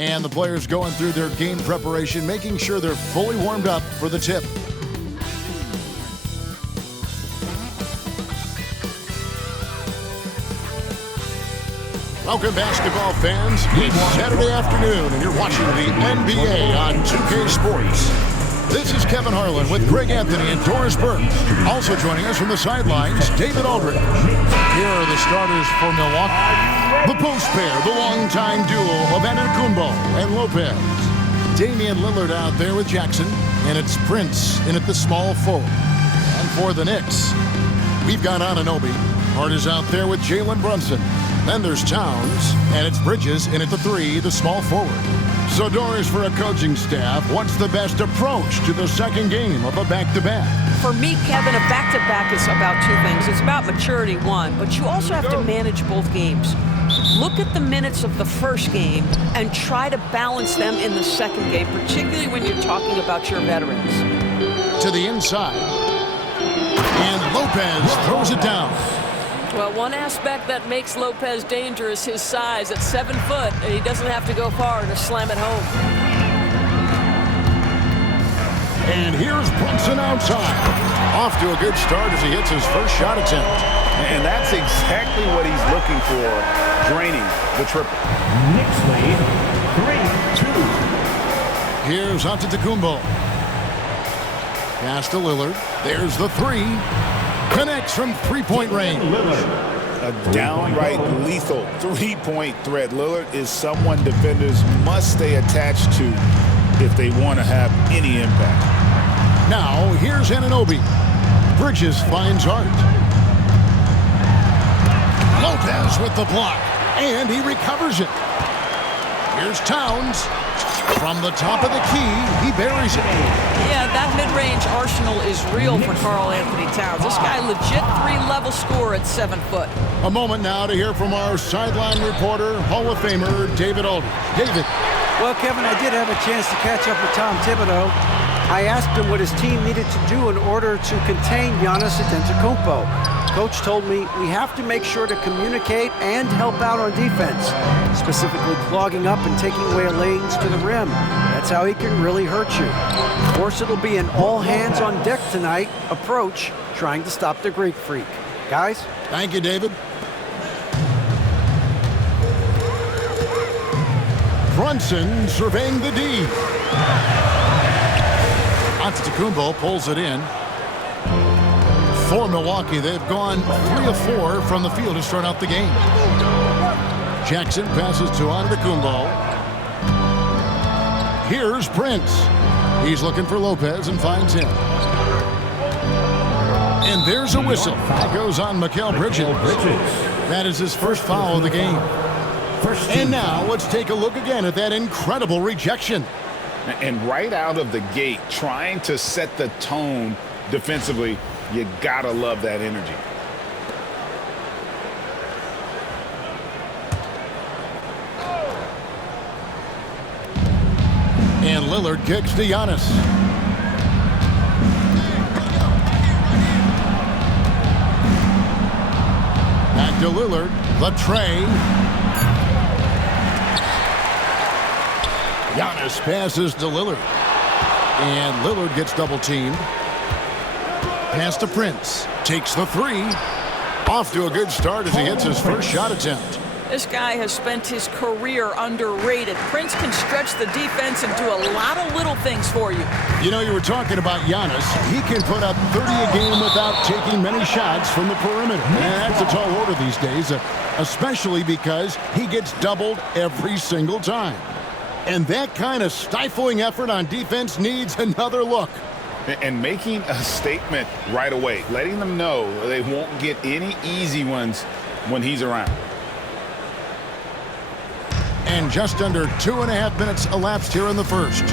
And the players going through their game preparation, making sure they're fully warmed up for the tip. Welcome, basketball fans. It's Saturday afternoon, and you're watching the NBA on 2K Sports. This is Kevin Harlan with Greg Anthony and Doris Burke. Also joining us from the sidelines, David Aldridge. Here are the starters for Milwaukee. The post pair, the longtime duo of Antetokounmpo and Lopez. Damian Lillard out there with Jackson, and it's Prince in at the small forward. And for the Knicks, we've got Anunoby. Hart is out there with Jalen Brunson. Then there's Towns, and it's Bridges in at the 3, the small forward. So, Doris, for a coaching staff, what's the best approach to the second game of a back-to-back? For me, Kevin, a back-to-back is about two things. It's about maturity, one, but you also have to manage both games. Look at the minutes of the first game and try to balance them in the second game, particularly when you're talking about your veterans. To the inside. And Lopez throws it down. Well, one aspect that makes Lopez dangerous, his size at 7 foot, and he doesn't have to go far to slam it home. And here's Brunson outside. Off to a good start as he hits his first shot attempt. And that's exactly what he's looking for, draining the triple. Knicks lead, 3-2. Here's Antetokounmpo. Pass to Lillard. There's the 3. Connects from three-point range. A downright lethal three-point threat. Lillard is someone defenders must stay attached to if they want to have any impact. Now, here's Anunoby. Bridges finds Hart. Lopez with the block, and he recovers it. Here's Towns. From the top of the key, he buries it. Yeah, that mid-range arsenal is real for Karl-Anthony Towns. This guy, legit 3-level scorer at 7 foot. A moment now to hear from our sideline reporter, Hall of Famer, David Aldridge. David. Well, Kevin, I did have a chance to catch up with Tom Thibodeau. I asked him what his team needed to do in order to contain Giannis Antetokounmpo. Coach told me we have to make sure to communicate and help out on defense, specifically clogging up and taking away lanes to the rim. That's how he can really hurt you. Of course, it'll be an all-hands-on-deck tonight approach, trying to stop the Greek Freak. Guys? Thank you, David. Brunson surveying the D. Antetokounmpo pulls it in. For Milwaukee, they've gone 3 of 4 from the field to start out the game. Jackson passes to Antetokounmpo. Here's Prince. He's looking for Lopez and finds him. And there's a whistle. That goes on Mikal Bridges. That is his first foul of the game. And now let's take a look again at that incredible rejection. And right out of the gate, trying to set the tone defensively, you gotta love that energy. And Lillard kicks to Giannis. Back to Lillard. The tray. Giannis passes to Lillard. And Lillard gets double-teamed. Pass to Prince. Takes the 3. Off to a good start as he hits his first shot attempt. This guy has spent his career underrated. Prince can stretch the defense and do a lot of little things for you. You know, you were talking about Giannis. He can put up 30 a game without taking many shots from the perimeter. And that's a tall order these days, especially because he gets doubled every single time. And that kind of stifling effort on defense needs another look. And making a statement right away, letting them know they won't get any easy ones when he's around. And just under 2.5 minutes elapsed here in the first.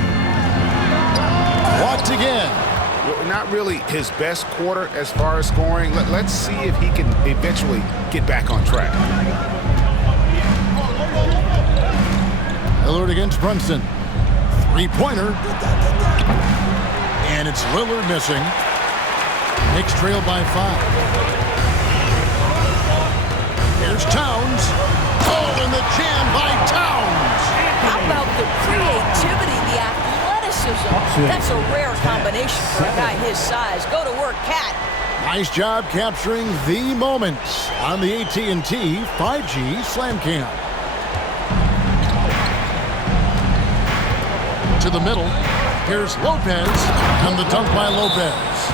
Walked again. Not really his best quarter as far as scoring. Let's see if he can eventually get back on track. Lillard against Brunson. Three-pointer. And it's Lillard missing. Knicks trail by 5. Here's Towns. Oh, and the jam by Towns. How about the athleticism. That's a rare combination for a guy his size. Go to work, Cat. Nice job capturing the moments on the AT&T 5G Slam Cam. To the middle. Here's Lopez, and the dunk by Lopez.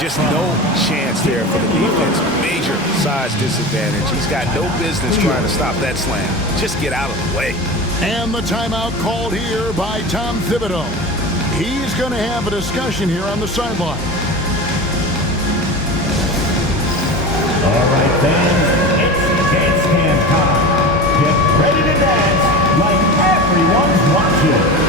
Just no chance there for the defense. Major size disadvantage. He's got no business trying to stop that slam. Just get out of the way. And the timeout called here by Tom Thibodeau. He's going to have a discussion here on the sideline. All right, fans, it's dance cam time. Get ready to dance like everyone's watching.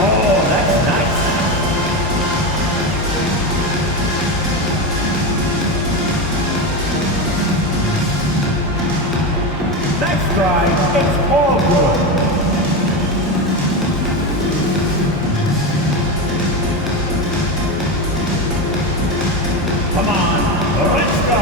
Oh, that's nice. Next try, it's all good. Come on, let's go.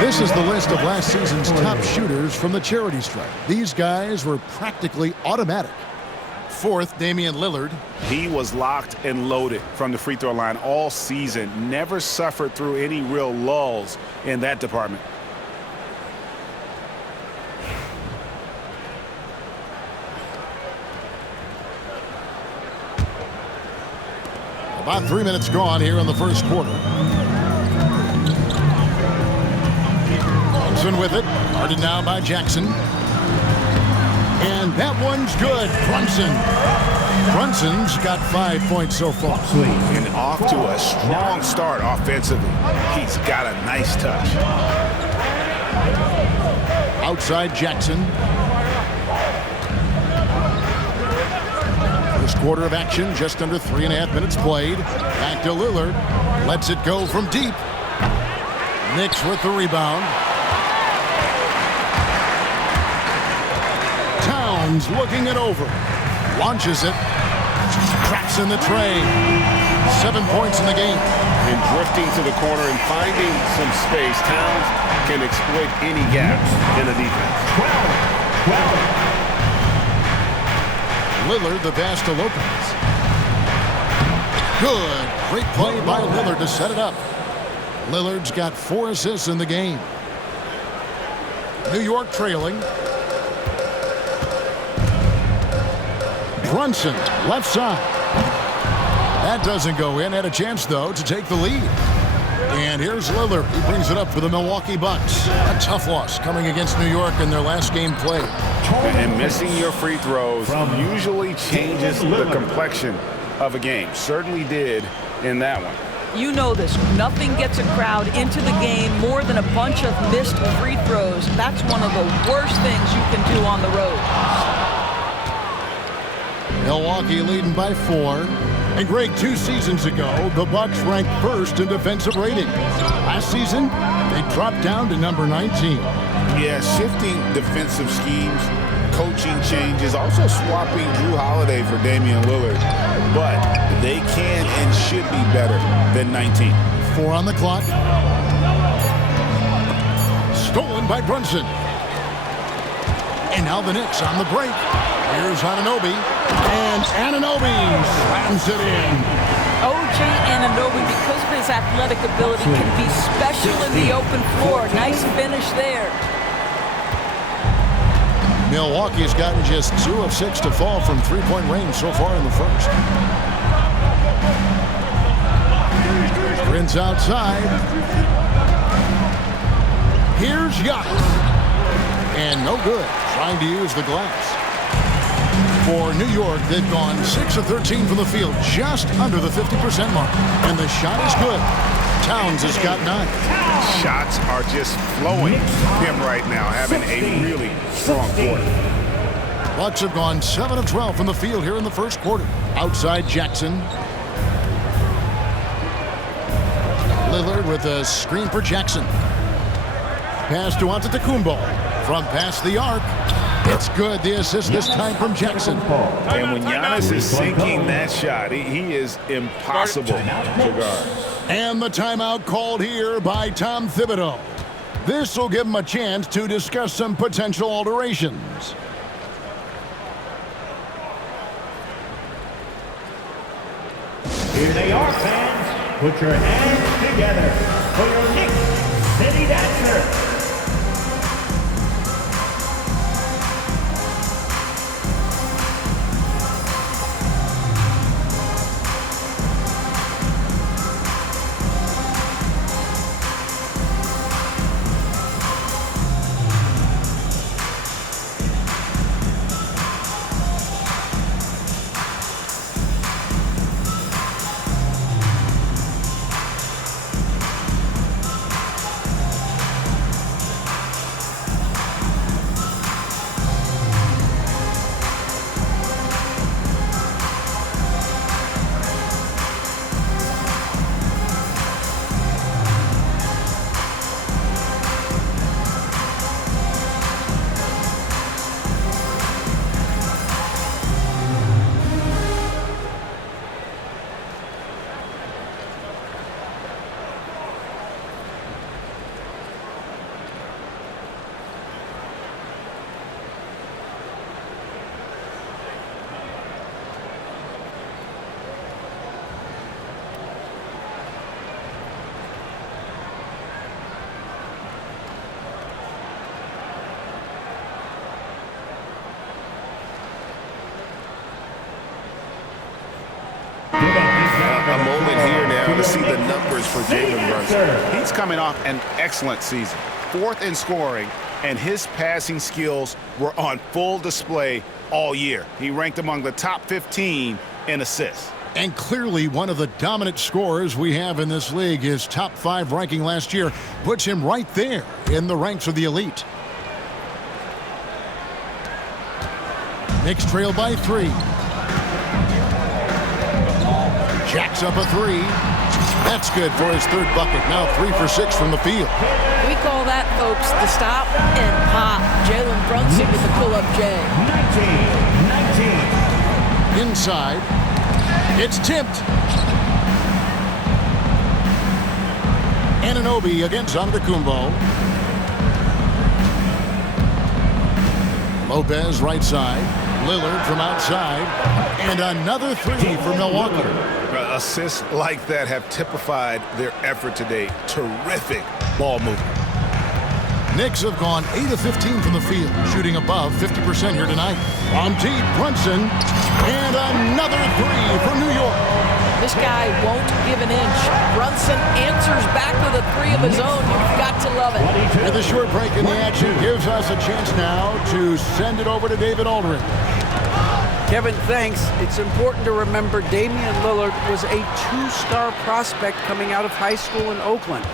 This is the list of last season's top shooters from the charity stripe. These guys were practically automatic. Fourth, Damian Lillard. He was locked and loaded from the free throw line all season. Never suffered through any real lulls in that department. About 3 minutes gone here in the first quarter. Brunson with it. Guarded now by Jackson. And that one's good. Brunson's got 5 points so far. And off to a strong start offensively. He's got a nice touch. Outside Jackson. First quarter of action, just under 3.5 minutes played. Back to Lillard. Lets it go from deep. Knicks with the rebound. Towns looking it over. Launches it. Cracks in the tray. 7 points in the game. And drifting to the corner and finding some space. Towns can exploit any gaps in the defense. 12. Lillard, the pass to Lopez. Good. Great play by Lillard to set it up. Lillard's got 4 assists in the game. New York trailing. Brunson, left side. That doesn't go in. Had a chance, though, to take the lead. And here's Lillard. He brings it up for the Milwaukee Bucks. A tough loss coming against New York in their last game played. And missing your free throws usually changes the complexion of a game. Certainly did in that one. You know this. Nothing gets a crowd into the game more than a bunch of missed free throws. That's one of the worst things you can do on the road. Milwaukee leading by 4. And Greg, 2 seasons ago, the Bucks ranked first in defensive rating. Last season, they dropped down to number 19. Yeah, shifting defensive schemes, coaching changes, also swapping Drew Holiday for Damian Lillard. But they can and should be better than 19. 4 on the clock. Stolen by Brunson. And now the Knicks on the break. Here's Anunoby. And Anunoby slams it in. OG Anunoby, because of his athletic ability, can be special in the open floor. Nice finish there. Milwaukee's gotten just 2 of 6 to fall from 3-point range so far in the first. Sprints outside. Here's Giannis. And no good. Trying to use the glass. For New York, they've gone 6 of 13 from the field, just under the 50% mark. And the shot is good. Towns has got 9. Shots are just flowing him right now, having a really strong quarter. Bucks have gone 7 of 12 from the field here in the first quarter. Outside Jackson. Lillard with a screen for Jackson. Pass to Antetokounmpo. From past the arc. It's good. The assist this time from Jackson. And when Giannis is sinking that shot, he is impossible to guard. And the timeout called here by Tom Thibodeau. This will give him a chance to discuss some potential alterations. Here they are, fans. Put your hands together for your Knicks City Dancer. A moment here now to see the numbers for Jalen Brunson. He's coming off an excellent season. 4th in scoring, and his passing skills were on full display all year. He ranked among the top 15 in assists. And clearly one of the dominant scorers we have in this league. His top 5 ranking last year puts him right there in the ranks of the elite. Knicks trail by 3. Jacks up a 3. That's good for his 3rd bucket. Now 3 for 6 from the field. We call that, folks, the stop and pop. Jalen Brunson with the pull-up J. 19. Inside. It's tipped. Anunoby against Antetokounmpo. Lopez right side. Lillard from outside. And another 3 for Milwaukee. Assists like that have typified their effort today. Terrific ball movement. Knicks have gone 8 of 15 from the field, shooting above 50% here tonight. On deep, Brunson. And another 3 for New York. This guy won't give an inch. Brunson answers back with a 3 of his own. You've got to love it. And the short break in the action gives us a chance now to send it over to David Aldridge. Kevin, thanks. It's important to remember Damian Lillard was a 2-star prospect coming out of high school in Oakland.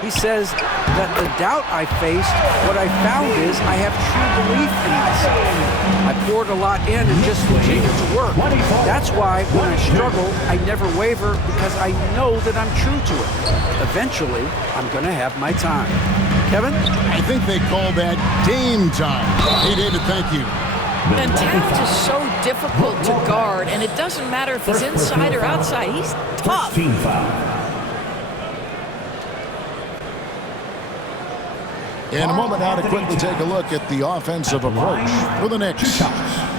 He says that the doubt I faced, what I found is I have true belief in myself. I poured a lot in and just continued to work. That's why when I struggle, I never waver because I know that I'm true to it. Eventually, I'm going to have my time. Kevin? I think they call that Dame time. Hey, David, thank you. And Towns is so difficult to guard, and it doesn't matter if he's inside or outside. He's tough. Team foul. In a moment now to quickly take a look at the offensive approach for the Knicks.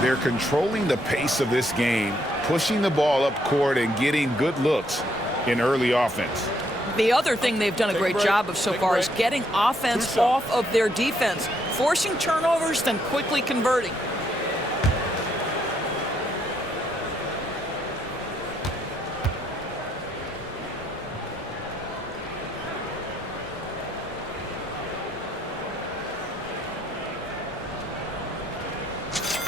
They're controlling the pace of this game, pushing the ball up court and getting good looks in early offense. The other thing they've done a great job of so far is getting offense off of their defense, forcing turnovers, then quickly converting.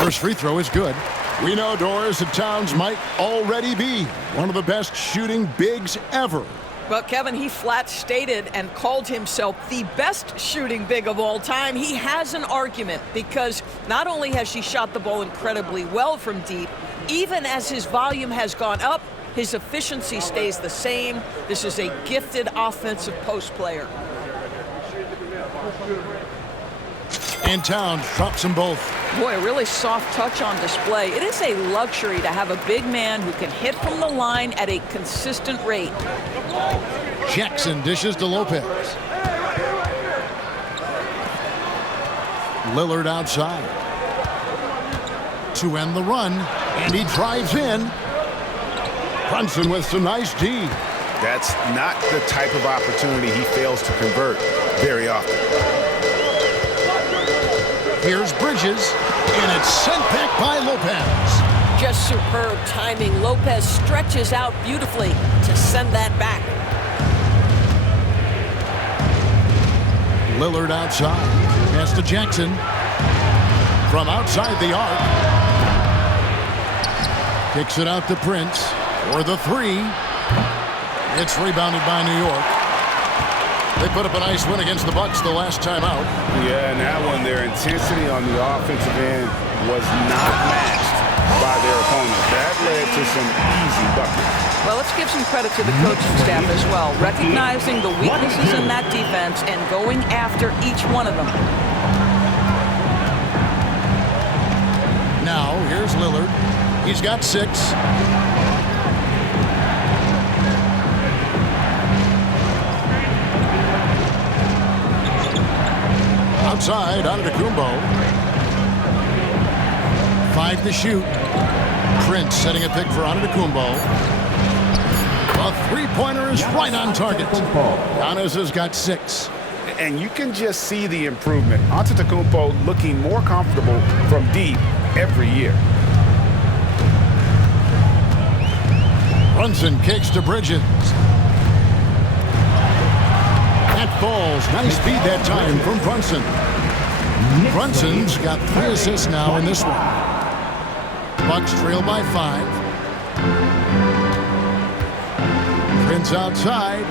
First free throw is good. We know, Doris, that Towns might already be one of the best shooting bigs ever. Well, Kevin, he flat stated and called himself the best shooting big of all time. He has an argument because not only has she shot the ball incredibly well from deep, even as his volume has gone up, his efficiency stays the same. This is a gifted offensive post player. And Towns drops them both. Boy, a really soft touch on display. It is a luxury to have a big man who can hit from the line at a consistent rate. Jackson dishes to Lopez. Lillard outside to end the run, and he drives in. Brunson with some nice D. That's not the type of opportunity he fails to convert very often. Here's Bridges, and it's sent back by Lopez. Just superb timing. Lopez stretches out beautifully to send that back. Lillard outside. Pass to Jackson. From outside the arc. Kicks it out to Prince for the three. It's rebounded by New York. They put up a nice win against the Bucks the last time out. Yeah, and that one, their intensity on the offensive end was not matched by their opponent. That led to some easy buckets. Well, let's give some credit to the coaching staff as well, recognizing the weaknesses in that defense and going after each one of them. Now, here's Lillard. He's got 6. Outside, Antetokounmpo. 5 to shoot. Prince setting a pick for Antetokounmpo. A three-pointer is right on target. Giannis has got 6. And you can just see the improvement. Antetokounmpo looking more comfortable from deep every year. Brunson kicks to Bridges. That falls. Nice feed that time from Brunson. Brunson's got 3 assists now in this one. Bucks trail by 5. Prince outside.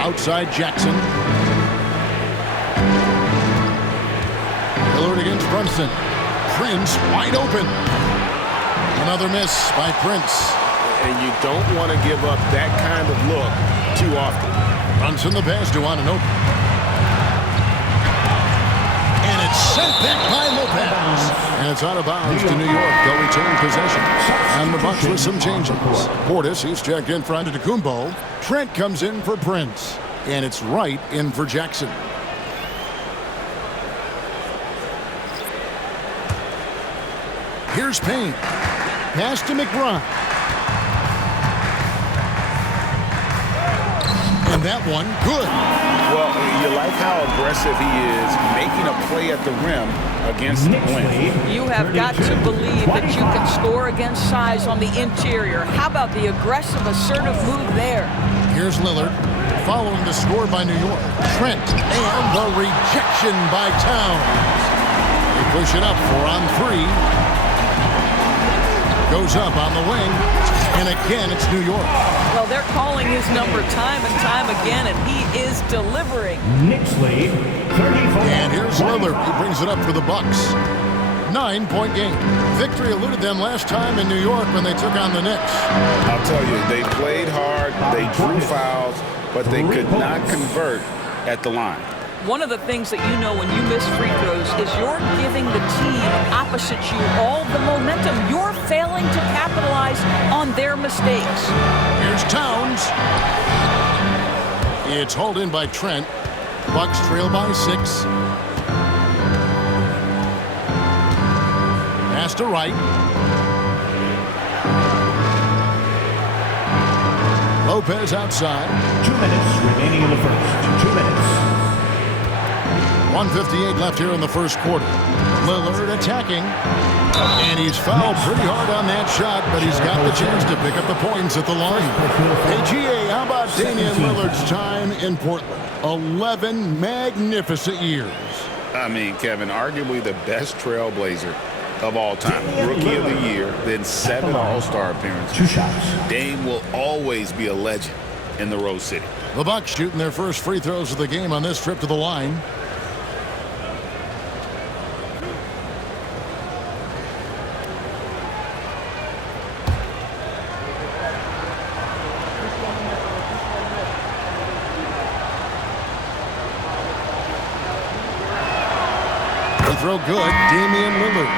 Outside Jackson. Lillard against Brunson. Prince wide open. Another miss by Prince. And you don't want to give up that kind of look too often. Brunson the pass to Antetokounmpo. And it's sent back by Lopez. And it's out of bounds to New York. They'll return possession. And the Bucks with some changes. Portis, he's checked in for Antetokounmpo. Trent comes in for Prince. And it's Wright in for Jackson. Here's Payne. Pass to McBride. And that one, good. Well, you like how aggressive he is, making a play at the rim against the wind. You have got to believe that you can score against size on the interior. How about the aggressive, assertive move there? Here's Lillard, following the score by New York. Trent, and the rejection by Towns. They push it up 4-on-3. Goes up on the wing, and again it's New York. Well, they're calling his number time and time again, and he is delivering. Knicks lead, 34. And here's Lillard. He brings it up for the Bucks. 9-point game. Victory eluded them last time in New York when they took on the Knicks. I'll tell you, they played hard, they drew fouls, but they could not convert at the line. One of the things that you know when you miss free throws is you're giving the team opposite you all the momentum. You're failing to capitalize on their mistakes. Here's Towns. It's hauled in by Trent. Bucks trail by 6. Pass to Wright. Lopez outside. 2 minutes remaining in the first. 2 minutes. 1:58 left here in the first quarter. Lillard attacking. And he's fouled pretty hard on that shot, but he's got the chance to pick up the points at the line. Hey, GA, how about Damian Lillard's time in Portland? 11 magnificent years. I mean, Kevin, arguably the best trailblazer of all time. Rookie of the year, then 7 All-Star appearances. 2 shots. Dame will always be a legend in the Rose City. The Bucks shooting their first free throws of the game on this trip to the line. Throw good, Damian Lillard.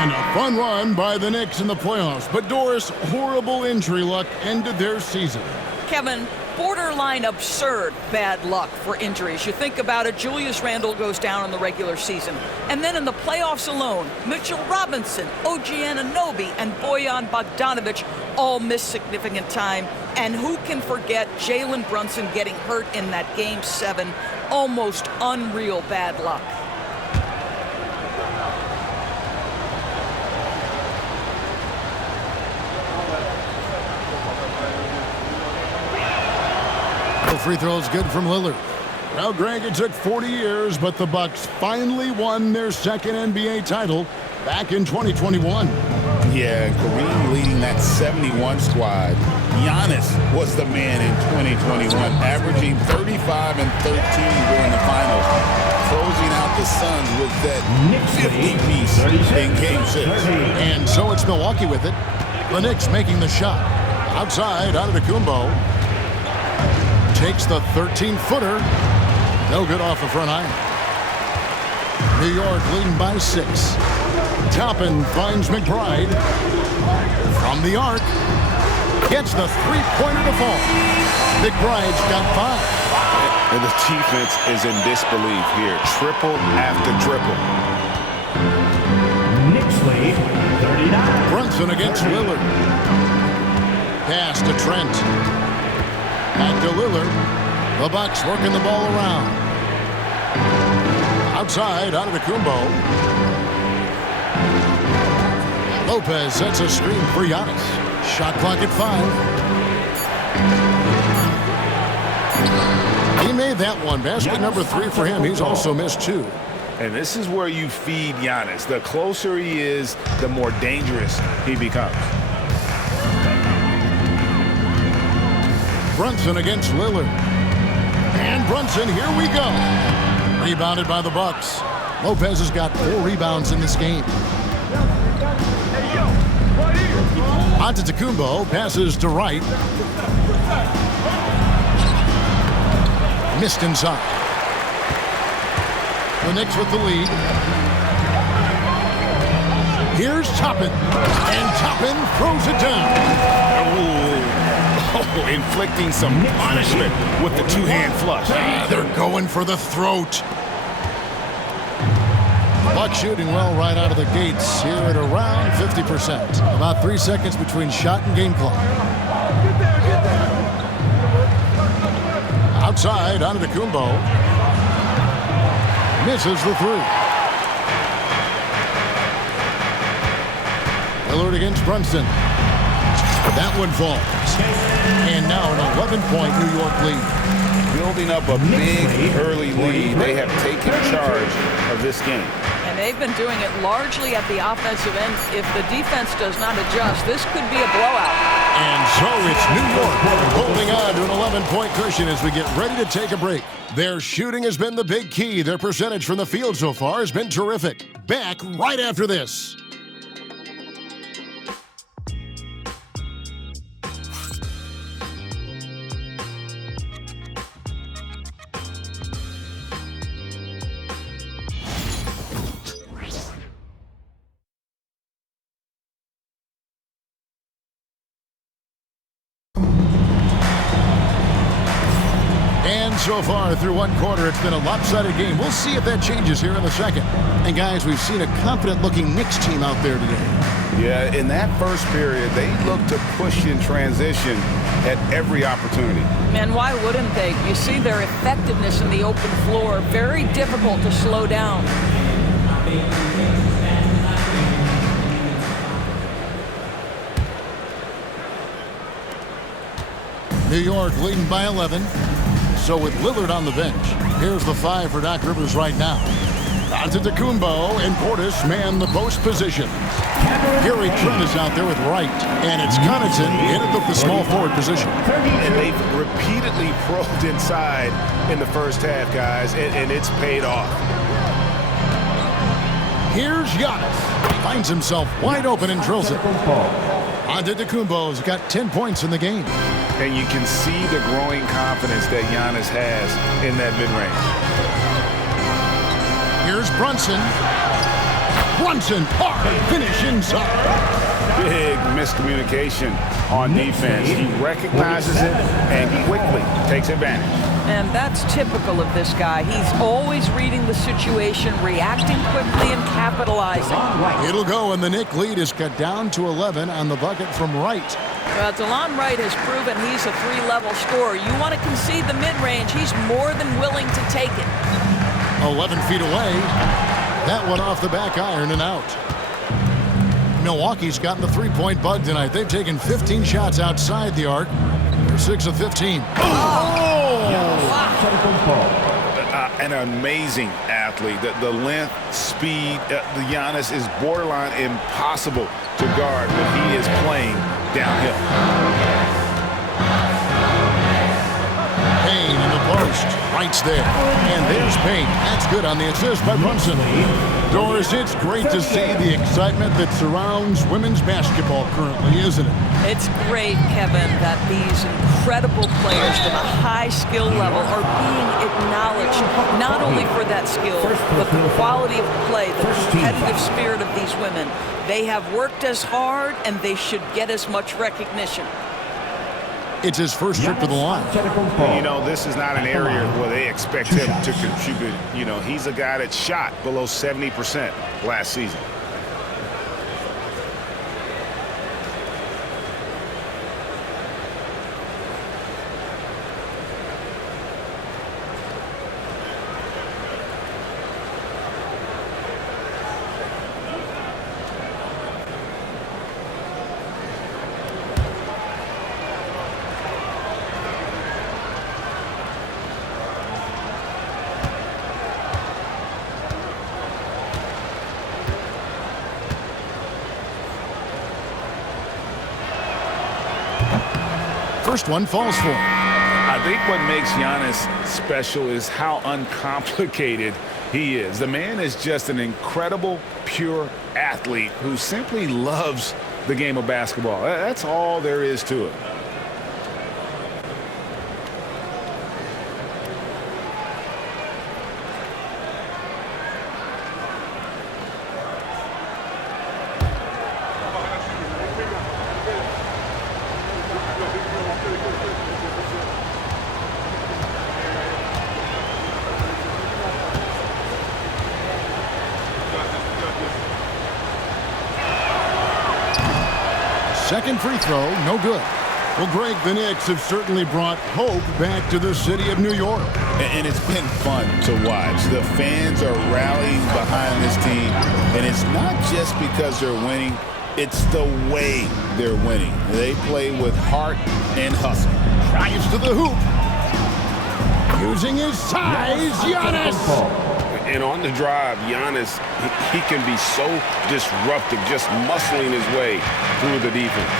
And a fun run by the Knicks in the playoffs. But Doris, horrible injury luck ended their season. Kevin, borderline absurd bad luck for injuries. You think about it, Julius Randle goes down in the regular season. And then in the playoffs alone, Mitchell Robinson, OG Anunoby, and Bojan Bogdanovic all missed significant time. And who can forget Jalen Brunson getting hurt in that Game 7? Almost unreal bad luck. Free throws good from Lillard. Well, Greg, it took 40 years, but the Bucks finally won their second NBA title back in 2021. Yeah, and Kareem leading that 71 squad. Giannis was the man in 2021, averaging 35 and 13 during the finals, closing out the Suns with that 50-piece in Game 6. And so it's Milwaukee with it. The Knicks making the shot. Outside, Antetokounmpo. Takes the 13-footer. No good off the front iron. New York leading by 6. Toppin finds McBride. From the arc. Gets the three-pointer to fall. McBride's got 5. And the defense is in disbelief here. Triple after triple. Knicks lead 39. Brunson against Lillard. Pass to Trent. Back to Lillard. The Bucks working the ball around. Outside, Antetokounmpo. Lopez sets a screen for Giannis. Shot clock at 5. He made that one. Basket number 3 for him. He's also missed 2. And this is where you feed Giannis. The closer he is, the more dangerous he becomes. Brunson against Lillard. And Brunson, here we go. Rebounded by the Bucks. Lopez has got 4 rebounds in this game. Antetokounmpo passes to Wright. Missed inside. The Knicks with the lead. Here's Toppin. And Toppin throws it down. Oh, inflicting some punishment with the 2-hand flush. They're going for the throat. The Bucks shooting well right out of the gates here at around 50%. About 3 seconds between shot and game clock. Outside, Antetokounmpo. Misses the 3. Lillard against Brunson. That one falls. And now an 11-point New York lead. Building up a big early lead. They have taken charge of this game. And they've been doing it largely at the offensive end. If the defense does not adjust, this could be a blowout. And so it's New York holding on to an 11-point cushion as we get ready to take a break. Their shooting has been the big key. Their percentage from the field so far has been terrific. Back right after this. So far through one quarter, it's been a lopsided game. We'll see if that changes here in the second. And guys, we've seen a confident-looking Knicks team out there today. Yeah, in that first period, they looked to push in transition at every opportunity. And why wouldn't they? You see their effectiveness in the open floor. Very difficult to slow down. New York leading by 11. So with Lillard on the bench, here's the 5 for Doc Rivers right now. Antetokounmpo and Portis man the post position. Gary Trent is out there with Wright, and it's Connaughton in at the small forward position. And they've repeatedly probed inside in the first half, guys, and it's paid off. Here's Giannis. He finds himself wide open and drills it. Antetokounmpo's got 10 points in the game. And you can see the growing confidence that Giannis has in that mid-range. Here's Brunson. Hard finish inside. Big miscommunication on defense. He recognizes it and quickly takes advantage. And that's typical of this guy. He's always reading the situation, reacting quickly, and capitalizing. It'll go, and the Knicks lead is cut down to 11 on the bucket from Wright. Well, DeLon Wright has proven he's a three-level scorer. You want to concede the mid-range, he's more than willing to take it. 11 feet away. That one off the back iron and out. Milwaukee's gotten the three-point bug tonight. They've taken 15 shots outside the arc. They're 6 of 15. An amazing athlete. The length, speed, the Giannis is borderline impossible to guard when he is playing downhill. Payne in the post. Wright's there. And there's Payne. That's good on the assist by Brunson. Doris, it's great to see the excitement that surrounds women's basketball currently, isn't it? It's great, Kevin, that these incredible players with a high skill level are being acknowledged, not only for that skill, but the quality of play, the competitive spirit of these women. They have worked as hard, and they should get as much recognition. It's his first trip to the line. You know, this is not an area where they expect him to contribute. You know, he's a guy that shot below 70% last season. First one falls for him. I think what makes Giannis special is how uncomplicated he is. The man is just an incredible, pure athlete who simply loves the game of basketball. That's all there is to it. Second free throw, no good. Well, Greg, the Knicks have certainly brought hope back to the city of New York. And it's been fun to watch. The fans are rallying behind this team, and it's not just because they're winning, it's the way they're winning. They play with heart and hustle. Drives to the hoop. Using his size, Giannis. And on the drive, Giannis, he can be so disruptive, just muscling his way through the defense.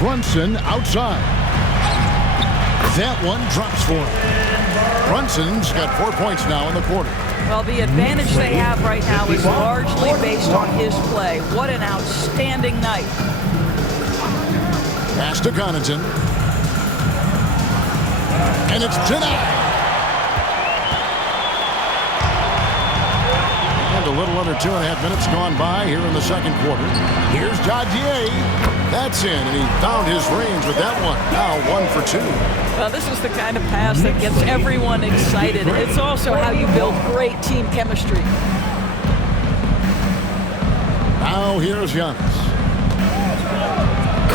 Brunson outside. That one drops for him. Brunson's got 4 points now in the quarter. Well, the advantage they have right now is largely based on his play. What an outstanding night. Pass to Connaughton. And it's denied. And a little under 2.5 minutes gone by here in the second quarter. Here's Dadier. That's in, and he found his range with that one. Now 1 for 2. Well, this is the kind of pass that gets everyone excited. It's also how you build great team chemistry. Now here's Giannis.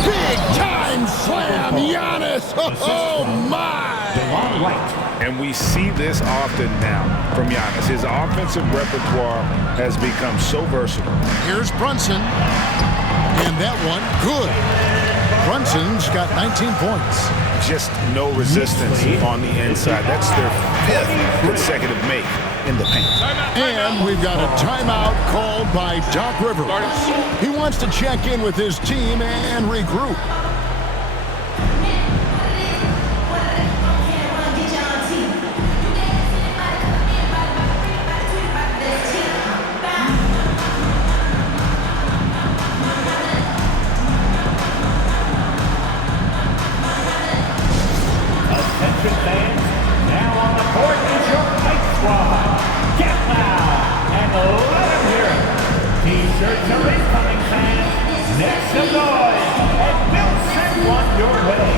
Big time slam, Giannis! Oh my! And we see this often now from Giannis. His offensive repertoire has become so versatile. Here's Brunson. And that one, good. Brunson's got 19 points. Just no resistance on the inside. That's their 5th consecutive make in the paint. And we've got a timeout called by Doc Rivers. He wants to check in with his team and regroup. T-shirts are incoming, fans. Make some noise, and we'll send one your way.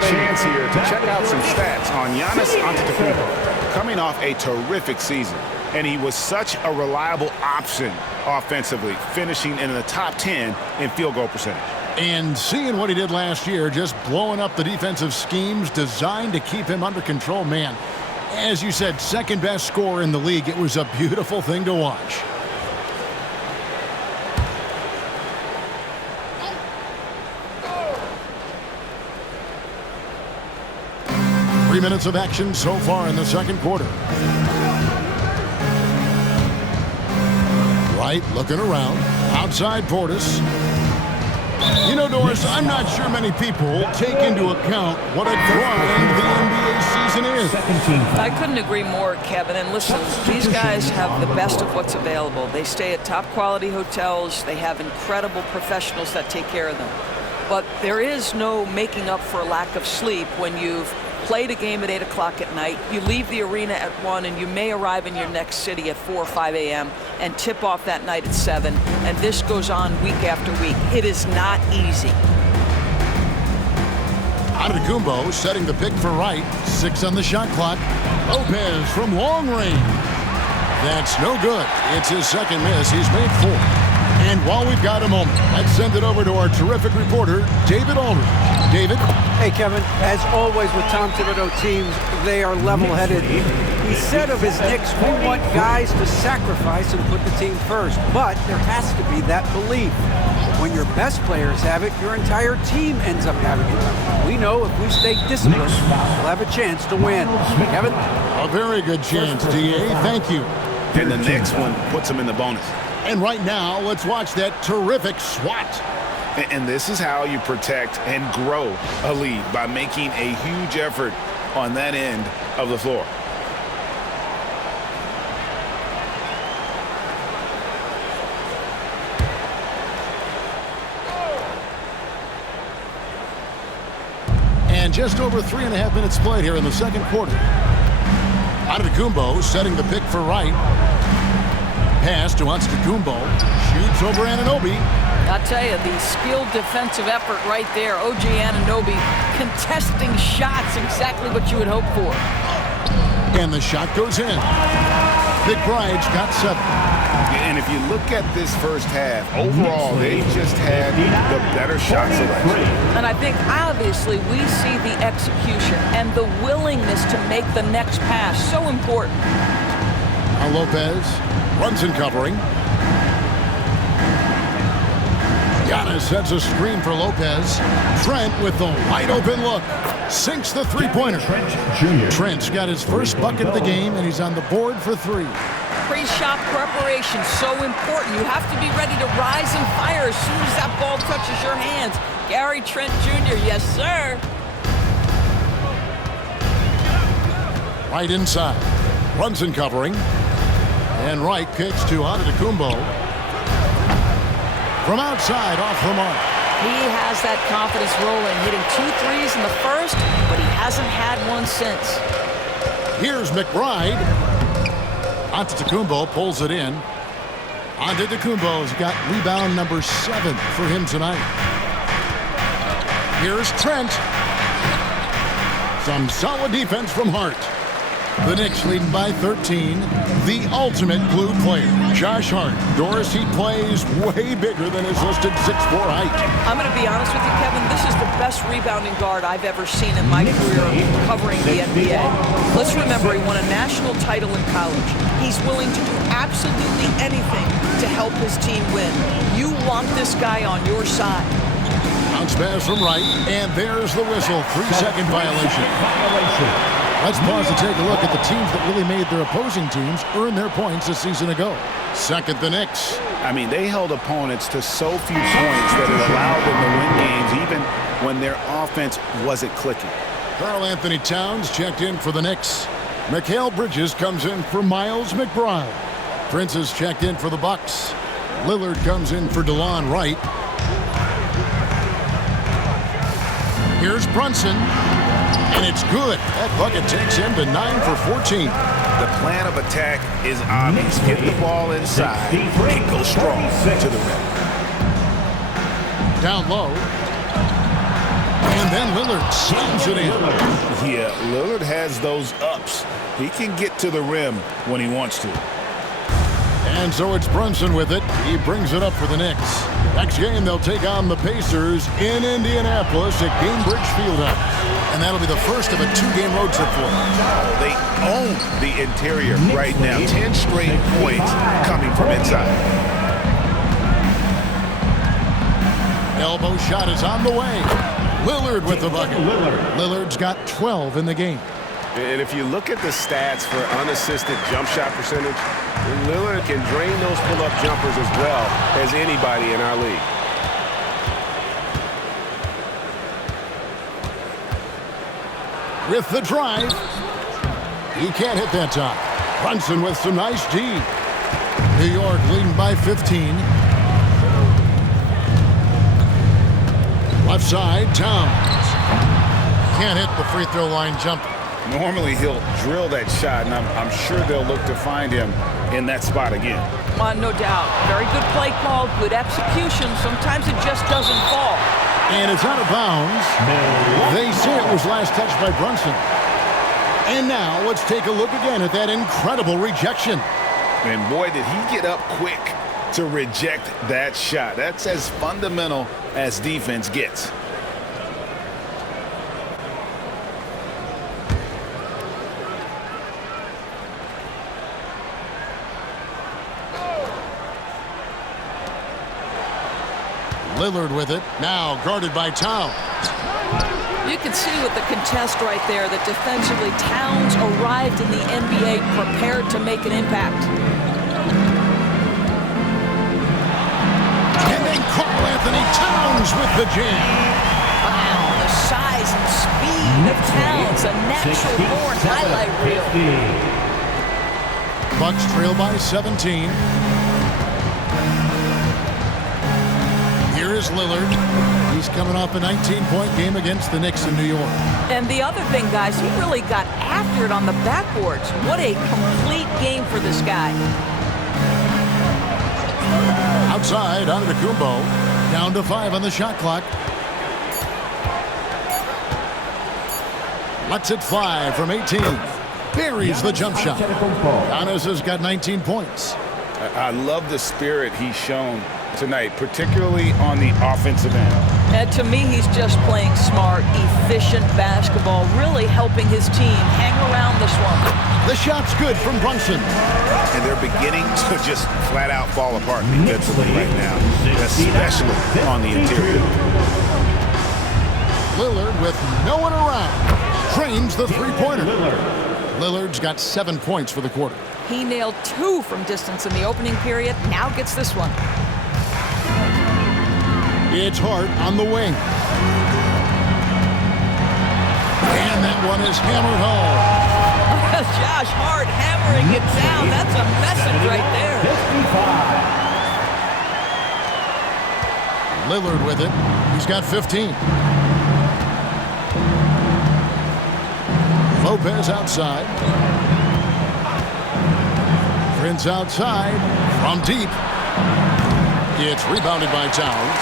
Chance here to check out some stats on Giannis Antetokounmpo, coming off a terrific season, and he was such a reliable option offensively, finishing in the top 10 in field goal percentage. And seeing what he did last year, just blowing up the defensive schemes designed to keep him under control, man. As you said, second best scorer in the league. It was a beautiful thing to watch. Minutes of action so far in the second quarter. Wright looking around. Outside Portis. You know, Doris, I'm not sure many people take into account what a grind the NBA season is. I couldn't agree more, Kevin. And listen, these guys have the best of what's available. They stay at top quality hotels. They have incredible professionals that take care of them. But there is no making up for a lack of sleep when you've played a game at 8 o'clock at night, you leave the arena at 1, and you may arrive in your next city at 4 or 5 a.m. and tip off that night at 7, and this goes on week after week. It is not easy. Antetokounmpo setting the pick for Wright. 6 on the shot clock. Lopez from long range. That's no good. It's his second miss. He's made 4. And while we've got a moment, let's send it over to our terrific reporter, David Aldridge. David? Hey, Kevin. As always with Tom Thibodeau teams, they are level-headed. He said of his Knicks, we want guys to sacrifice and put the team first. But there has to be that belief. When your best players have it, your entire team ends up having it. We know if we stay disciplined, we'll have a chance to win. Kevin? A very good chance, D.A. Thank you. And the next one puts him in the bonus. And right now, let's watch that terrific swat. And this is how you protect and grow a lead, by making a huge effort on that end of the floor. And just over 3.5 minutes played here in the second quarter. Antetokounmpo setting the pick for Wright. Pass to Antetokounmpo. Shoots over Anunoby. I'll tell you, the skilled defensive effort right there. OG Anunoby contesting shots, exactly what you would hope for. And the shot goes in. McBride's got 7. And if you look at this first half, overall, they just had the better shot selection. And I think, obviously, we see the execution and the willingness to make the next pass so important. Now Lopez, Brunson covering. Giannis sets a screen for Lopez. Trent with the wide open look. Sinks the three-pointer. Trent's got his first bucket of the game, and he's on the board for 3. Pre-shot preparation, so important. You have to be ready to rise and fire as soon as that ball touches your hands. Gary Trent Jr., yes, sir. Right inside. Brunson covering. And Wright kicks to Antetokounmpo. From outside, off the mark. He has that confidence rolling, hitting 2 threes in the first, but he hasn't had one since. Here's McBride. Antetokounmpo pulls it in. Antetokounmpo's got rebound number 7 for him tonight. Here's Trent. Some solid defense from Hart. The Knicks leading by 13. The ultimate glue player, Josh Hart. Doris, he plays way bigger than his listed 6'4" height. I'm going to be honest with you, Kevin. This is the best rebounding guard I've ever seen in my career covering the NBA. Let's remember, he won a national title in college. He's willing to do absolutely anything to help his team win. You want this guy on your side. Bounce pass from Wright, and there's the whistle. 3-second violation. Let's pause to take a look at the teams that really made their opposing teams earn their points a season ago. Second, the Knicks. I mean, they held opponents to so few points that it allowed them to win games even when their offense wasn't clicking. Karl-Anthony Towns checked in for the Knicks. Mikal Bridges comes in for Miles McBride. Prince is checked in for the Bucks. Lillard comes in for DeLon Wright. Here's Brunson. And it's good. That bucket takes him to 9 for 14. The plan of attack is obvious. Get the ball inside and go strong to the rim. Down low. And then Lillard slams it in. Yeah, Lillard has those ups. He can get to the rim when he wants to. And so it's Brunson with it. He brings it up for the Knicks. Next game, they'll take on the Pacers in Indianapolis at Gainbridge Fieldhouse. And that'll be the first of a 2-game road trip for them. They own the interior right now. 10 straight points coming from inside. Elbow shot is on the way. Lillard with the bucket. Lillard's got 12 in the game. And if you look at the stats for unassisted jump shot percentage, Lillard can drain those pull-up jumpers as well as anybody in our league. With the drive. He can't hit that time. Brunson with some nice D. New York leading by 15. Left side, Towns. Can't hit the free throw line jumper. Normally he'll drill that shot, and I'm sure they'll look to find him in that spot again. No doubt. Very good play call, good execution. Sometimes it just doesn't fall. And it's out of bounds. They say it was last touched by Brunson. And now let's take a look again at that incredible rejection. And boy, did he get up quick to reject that shot. That's as fundamental as defense gets. Lillard with it, now guarded by Towns. You can see with the contest right there that defensively Towns arrived in the NBA prepared to make an impact. And then Karl-Anthony Towns with the jam. Wow, the size and speed of Towns, a natural-born highlight reel. Bucks trail by 17. Here is Lillard. He's coming off a 19-point game against the Knicks in New York. And the other thing, guys, he really got after it on the backboards. What a complete game for this guy. Outside, Antetokounmpo. Down to 5 on the shot clock. Lets it fly from 18. Buries the jump shot. Giannis has got 19 points. I love the spirit he's shown tonight, particularly on the offensive end. And to me, he's just playing smart, efficient basketball, really helping his team hang around this one. The shot's good from Brunson. And they're beginning to just flat out fall apart defensively right now, especially on the interior. Lillard with no one around. Drains the three-pointer. Lillard's got 7 points for the quarter. He nailed 2 from distance in the opening period, now gets this one. It's Hart on the wing. And that one is hammered home. Josh Hart hammering it down. That's a message right there. 55. Lillard with it. He's got 15. Lopez outside. Prince outside from deep. It's rebounded by Towns.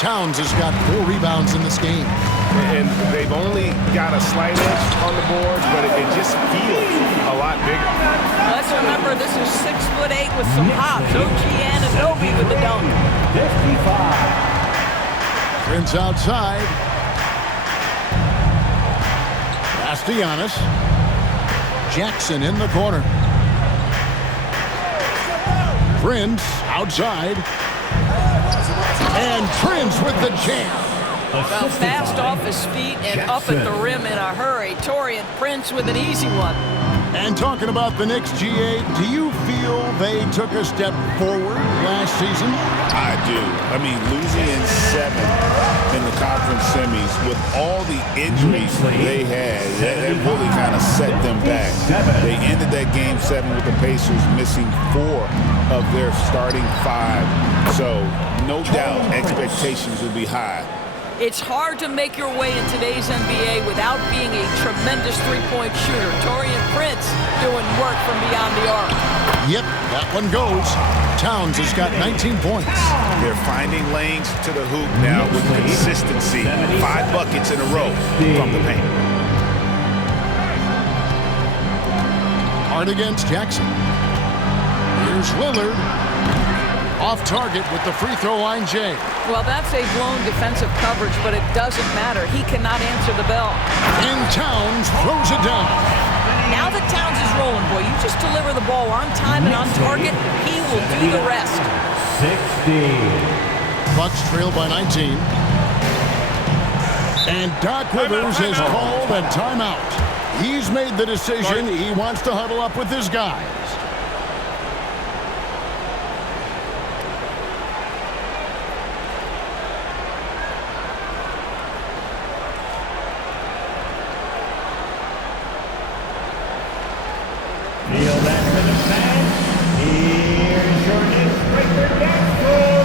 Towns has got 4 rebounds in this game. And they've only got a slight edge on the boards, but it just feels a lot bigger. Let's remember this is 6'8" with some hops. OG Anunoby with the dunk. 55. Prince outside. Castellanos. Jackson in the corner. Prince outside. And Prince with the jam. Well, fast off his feet and up at the rim in a hurry. Taurean Prince with an easy one. And talking about the Knicks, GA, do you feel they took a step forward last season? I do. I mean, losing in 7 in the conference semis with all the injuries they had, that really kind of set them back. They ended that game 7 with the Pacers missing 4 of their starting 5. So, no doubt, expectations will be high. It's hard to make your way in today's NBA without being a tremendous three-point shooter. Taurean Prince doing work from beyond the arc. Yep, that one goes. Towns has got 19 points. They're finding lanes to the hoop now with consistency. 5 buckets in a row from the paint. Hard against Jackson. Here's Lillard. Off target with the free throw line, Jay. Well, that's a blown defensive coverage, but it doesn't matter. He cannot answer the bell. And Towns throws it down. Now that Towns is rolling, boy, you just deliver the ball on time and on target, he will do the rest. 60. Bucks trail by 19. And Doc Rivers has called a timeout. He's made the decision. He wants to huddle up with his guys. Feel that for the fans. Here's your Knicks breaker dance crew.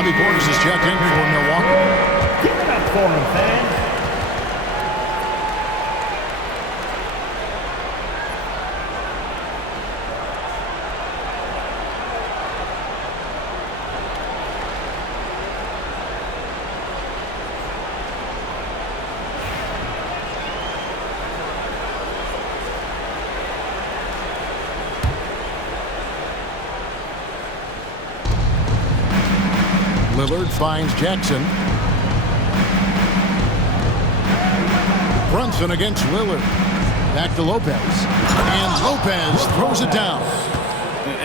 Bobby Portis is checked in for Milwaukee. Give it up for him, fans. Lillard finds Jackson. Brunson against Lillard. Back to Lopez. And Lopez throws it down.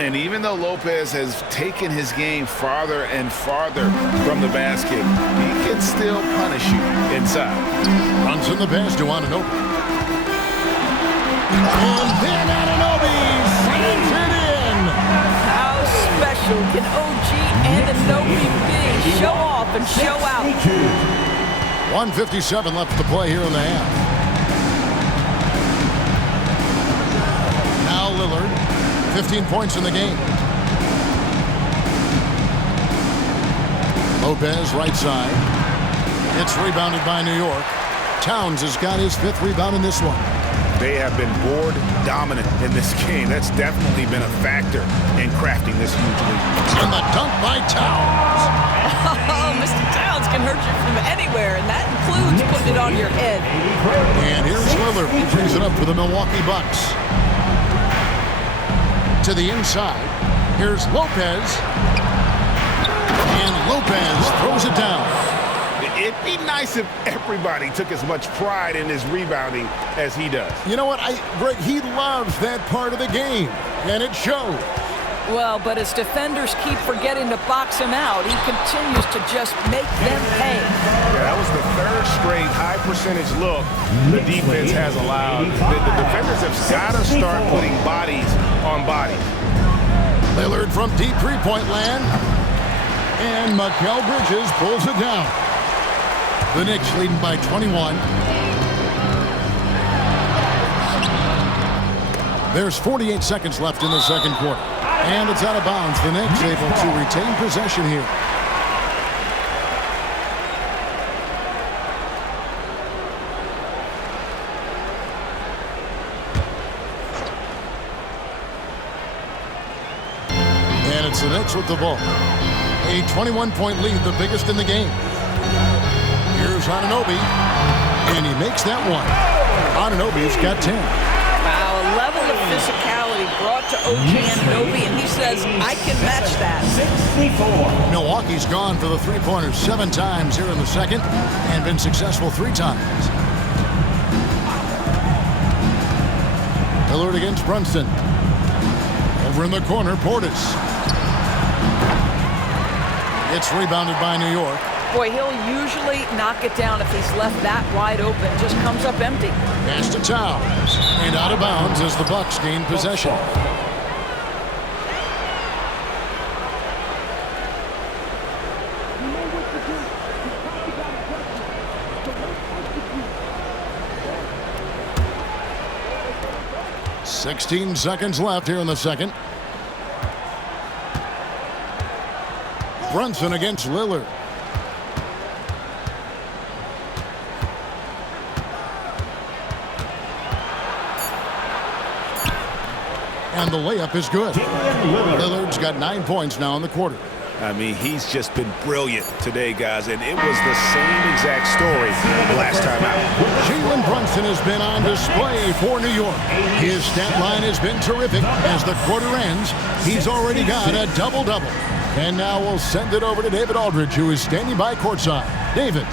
And even though Lopez has taken his game farther and farther from the basket, he can still punish you inside. Brunson the pass to Anunoby. And then Anunoby slams it in. How special can OG Anunoby be? Show off and show out. 1:57 left to play here in the half. Now Lillard, 15 points in the game. Lopez right side. It's rebounded by New York. Towns has got his 5th rebound in this one. They have been board dominant in this game. That's definitely been a factor in crafting this huge lead. And the dunk by Towns. Oh, Mr. Towns can hurt you from anywhere, and that includes putting it on your head. And here's Lillard. He brings it up for the Milwaukee Bucks. To the inside. Here's Lopez. And Lopez throws it down. It'd be nice if everybody took as much pride in his rebounding as he does. You know what, Greg, he loves that part of the game, and it shows. Well, but as defenders keep forgetting to box him out, he continues to just make them pay. Yeah, that was the 3rd straight high-percentage look the defense has allowed. The defenders have got to start putting bodies on bodies. Lillard from deep three-point land. And Mikal Bridges pulls it down. The Knicks leading by 21. There's 48 seconds left in the second quarter. And it's out of bounds. The Knicks able to retain possession here. And it's the Knicks with the ball. A 21-point lead, the biggest in the game. Here's Anunoby, and he makes that one. Anunoby's got 10. Wow, a level of physicality brought to OG Anunoby, and he says, I can match that. 64. Milwaukee's gone for the three-pointers 7 times here in the second and been successful 3 times. Lillard against Brunson. Over in the corner, Portis. It's rebounded by New York. Boy, he'll usually knock it down if he's left that wide open. Just comes up empty. Pass to Towns. And out of bounds as the Bucks gain possession. "16 seconds left here in the second. Brunson against Lillard. And the layup is good. Lillard's got 9 points now in the quarter. I mean, he's just been brilliant today, guys, and it was the same exact story last time out. Jalen Brunson has been on display for New York. His stat line has been terrific. As the quarter ends, he's already got a double-double. And now we'll send it over to David Aldridge, who is standing by courtside. David.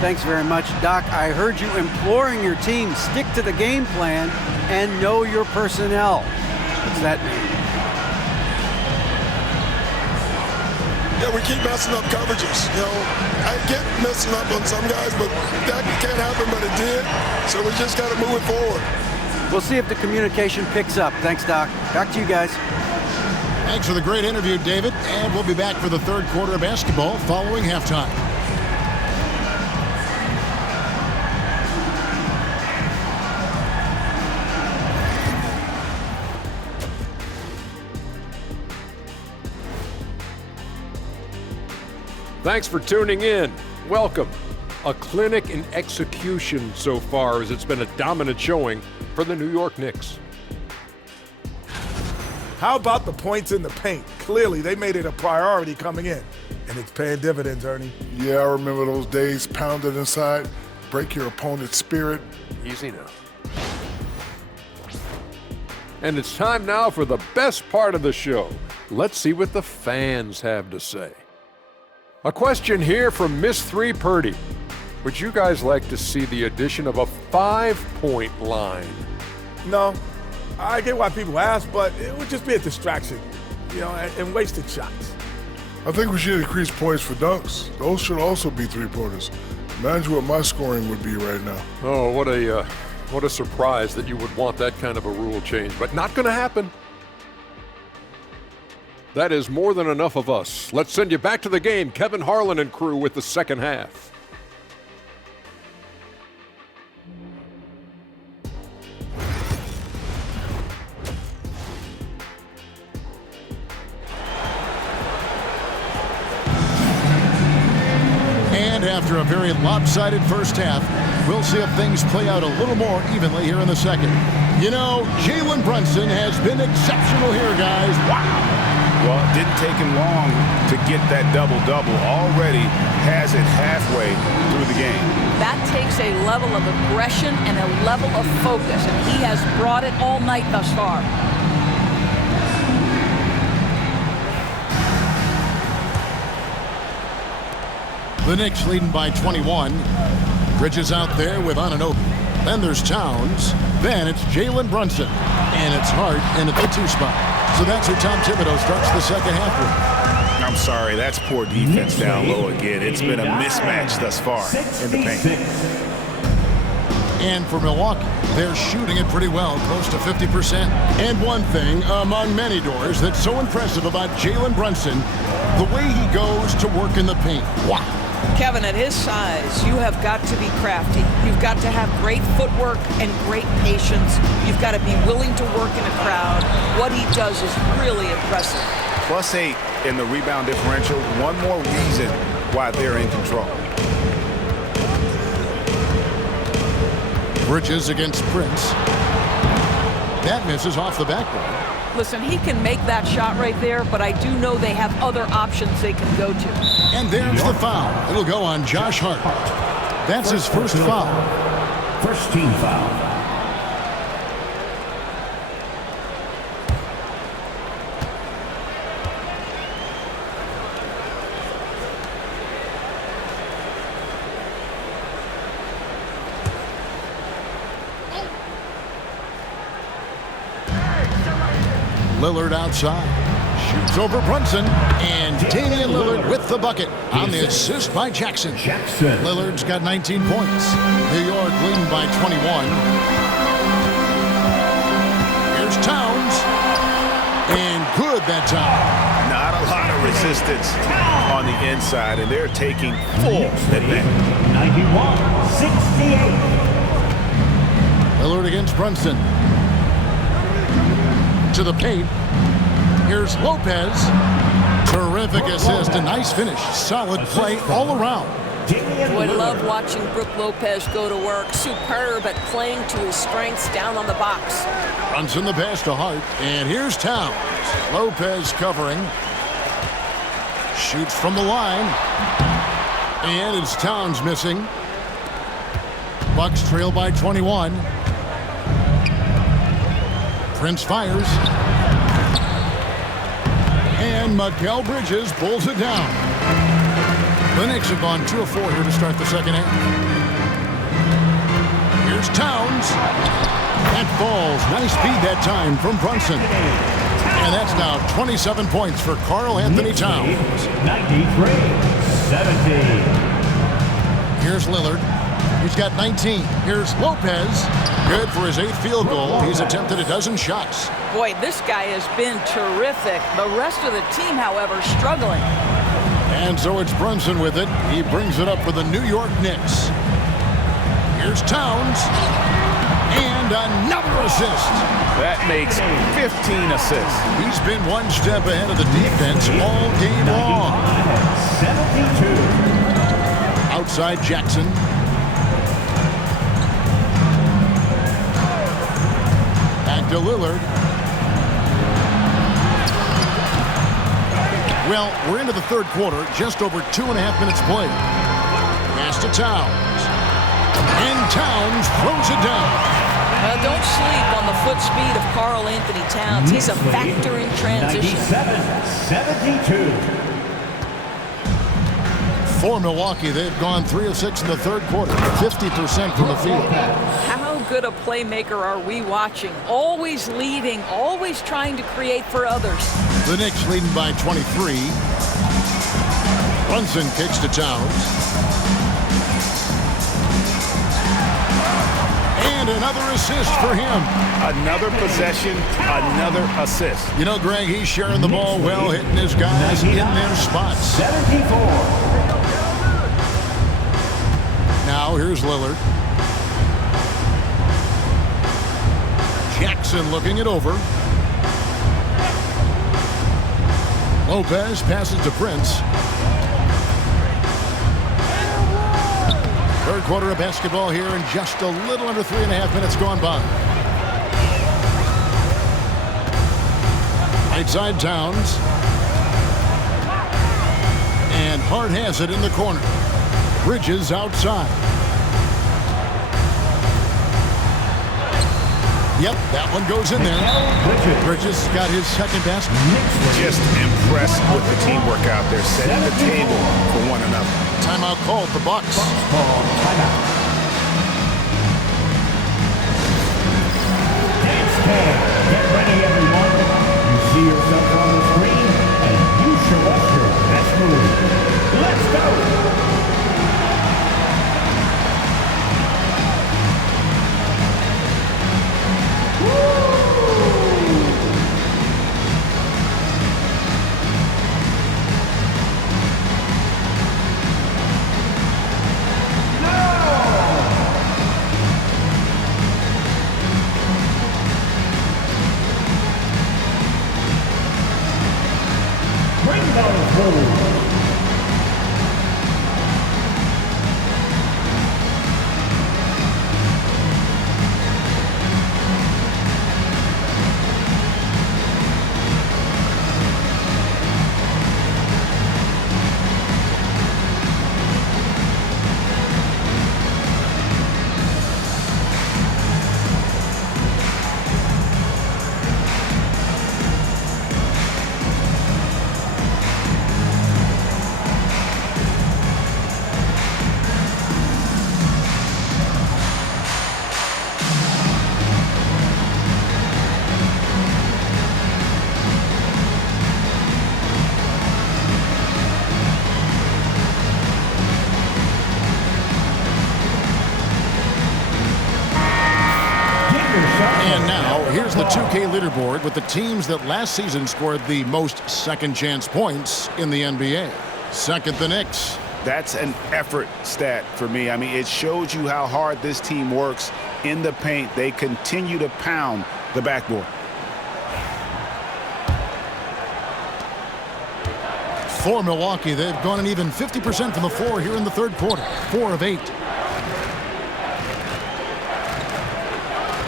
Thanks very much, Doc. I heard you imploring your team, stick to the game plan and know your personnel. What's that mean? Yeah, we keep messing up coverages. You know, I get messing up on some guys, but that can't happen, but it did. So we just got to move it forward. We'll see if the communication picks up. Thanks, Doc. Back to you guys. Thanks for the great interview, David. And we'll be back for the third quarter of basketball following halftime. Thanks for tuning in. Welcome. A clinic in execution so far, as it's been a dominant showing for the New York Knicks. How about the points in the paint? Clearly, they made it a priority coming in, and it's paying dividends, Ernie. Yeah, I remember those days pounded inside. Break your opponent's spirit. Easy now. And it's time now for the best part of the show. Let's see what the fans have to say. A question here from Miss 3 Purdy. Would you guys like to see the addition of a 5-point line? No, I get why people ask, but it would just be a distraction, and wasted shots. I think we should increase points for dunks. Those should also be three-pointers. Imagine what my scoring would be right now. Oh, what a surprise that you would want that kind of a rule change, but not going to happen. That is more than enough of us. Let's send you back to the game. Kevin Harlan and crew with the second half. And after a very lopsided first half, we'll see if things play out a little more evenly here in the second. Jalen Brunson has been exceptional here, guys. Wow! Well, it didn't take him long to get that double-double. Already has it halfway through the game. That takes a level of aggression and a level of focus, and he has brought it all night thus far. The Knicks leading by 21. Bridges out there with Anunoby. Then there's Towns. Then it's Jalen Brunson. And it's Hart in at the 2 spot. So that's who Tom Thibodeau starts the second half with. I'm sorry, that's poor defense down low again. It's been a mismatch thus far in the paint. And for Milwaukee, they're shooting it pretty well, close to 50%. And one thing among many doors that's so impressive about Jalen Brunson, the way he goes to work in the paint. Wow. Kevin, at his size, you have got to be crafty. You've got to have great footwork and great patience. You've got to be willing to work in a crowd. What he does is really impressive. +8 in the rebound differential. One more reason why they're in control. Bridges against Prince. That misses off the backboard. Listen, he can make that shot right there, but I do know they have other options they can go to. And there's the foul. It'll go on Josh Hart. That's his first foul. First team foul. Lillard outside. Shoots over Brunson. And Damian Lillard with the bucket on the assist by Jackson. Lillard's got 19 points. New York leading by 21. Here's Towns. And good that time. Not a lot of resistance on the inside, and they're taking full advantage. 91-68. Lillard against Brunson. To the paint. Here's Lopez. Terrific assist, a nice finish. Solid play all around. Boy, love watching Brook Lopez go to work. Superb at playing to his strengths down on the box. Brunson the pass to Hart. And here's Towns. Lopez covering. Shoots from the line. And it's Towns missing. Bucks trail by 21. Prince fires. And Mikal Bridges pulls it down. The Knicks have gone 2 of 4 here to start the second half. Here's Towns. That falls. Nice feed that time from Brunson. And that's now 27 points for Karl-Anthony Towns. 93-70. Here's Lillard. He's got 19. Here's Lopez. Good for his 8th field goal. He's attempted a dozen shots. Boy, this guy has been terrific. The rest of the team, however, struggling. And so it's Brunson with it. He brings it up for the New York Knicks. Here's Towns. And another assist. That makes 15 assists. He's been one step ahead of the defense all game long. 72. Outside Jackson. Back to Lillard. Well, we're into the third quarter, just over 2.5 minutes played. Pass to Towns. And Towns throws it down. Well, don't sleep on the foot speed of Karl-Anthony Towns. He's a factor in transition. 97-72. For Milwaukee, they've gone 3 of 6 in the third quarter, 50% from the field. How good a playmaker are we watching? Always leading, always trying to create for others. The Knicks leading by 23. Brunson kicks to Towns. And another assist for him. Another possession, another assist. You know, Greg, he's sharing the ball well, hitting his guys in their spots. 74. Now, here's Lillard. Jackson looking it over. Lopez passes to Prince. Third quarter of basketball here, and just a little under 3.5 minutes gone by. Right side Towns. And Hart has it in the corner. Bridges outside. Yep, that one goes in there. Bridges got his second basket. Just impressed with the teamwork out there, setting the table for one another. Timeout called the Bucks. Dance cam. Get ready, everyone. You see yourself on the screen, and you show us your best move. Let's go. Bring those rules. And now, here's the 2K leaderboard with the teams that last season scored the most second-chance points in the NBA. Second, the Knicks. That's an effort stat for me. I mean, it shows you how hard this team works in the paint. They continue to pound the backboard. For Milwaukee, they've gone an even 50% from the floor here in the third quarter. 4 of 8.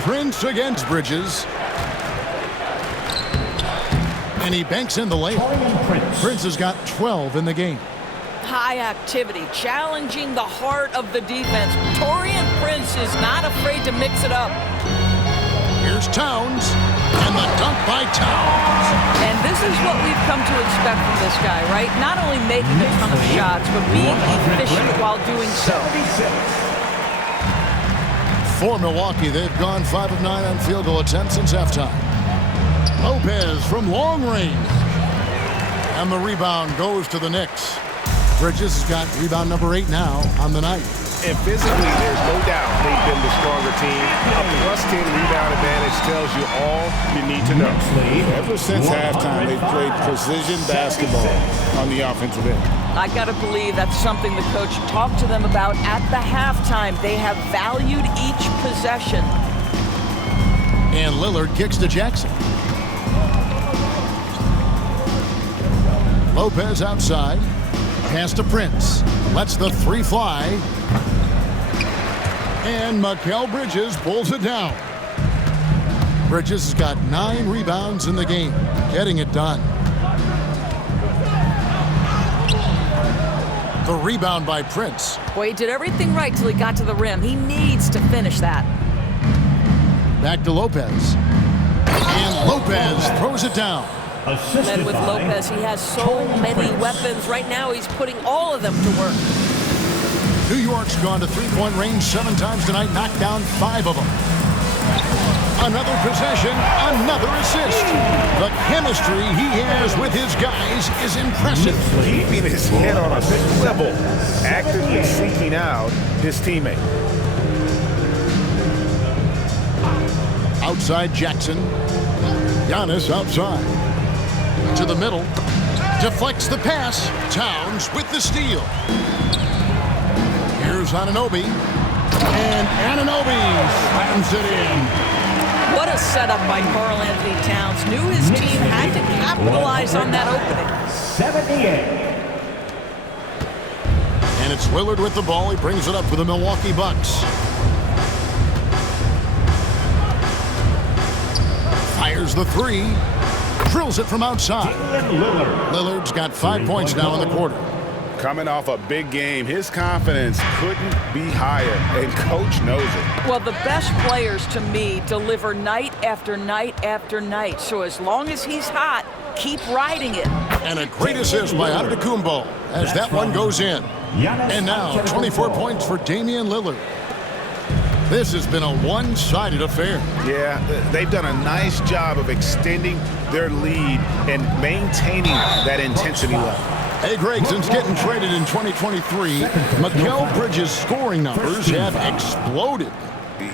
Prince against Bridges. And he banks in the layup. Prince has got 12 in the game. High activity, challenging the heart of the defense. Taurean Prince is not afraid to mix it up. Here's Towns, and the dunk by Towns. And this is what we've come to expect from this guy, right? Not only making a ton of shots, but being efficient while doing so. For Milwaukee, they've gone 5 of 9 on field goal attempts since halftime. Lopez from long range. And the rebound goes to the Knicks. Bridges has got rebound number 8 now on the night. And physically, there's no doubt they've been the stronger team. A +10 rebound advantage tells you all you need to know. Ever since halftime, they've played precision basketball on the offensive end. I got to believe that's something the coach talked to them about at the halftime. They have valued each possession. And Lillard kicks to Jackson. Lopez outside. Pass to Prince. Lets the 3 fly. And Mikal Bridges pulls it down. Bridges has got 9 rebounds in the game. Getting it done. The rebound by Prince. Boy, he did everything right till he got to the rim. He needs to finish that. Back to Lopez. And Lopez throws it down. And with Lopez, he has so many weapons. Right now, he's putting all of them to work. New York's gone to three-point range 7 times tonight, knocked down 5 of them. Another possession, another assist. The chemistry he has with his guys is impressive. Keeping his head on a swivel, actively seeking out his teammate. Outside Jackson. Giannis outside. To the middle. Deflects the pass. Towns with the steal. Here's Anunoby. And Anunoby slams it in. What a setup by Karl-Anthony Towns. Knew his team had to capitalize on that opening. 78. And it's Lillard with the ball. He brings it up for the Milwaukee Bucks. Fires the 3. Drills it from outside. Lillard's got 5 points now in the quarter. Coming off a big game, his confidence couldn't be higher, and coach knows it. Well, the best players, to me, deliver night after night after night. So as long as he's hot, keep riding it. And a great assist by Antetokounmpo as that one goes in. And now 24 points for Damian Lillard. This has been a one-sided affair. Yeah, they've done a nice job of extending their lead and maintaining that intensity level. Hey, Greg, since getting traded in 2023, Mikal Bridges' scoring numbers have exploded.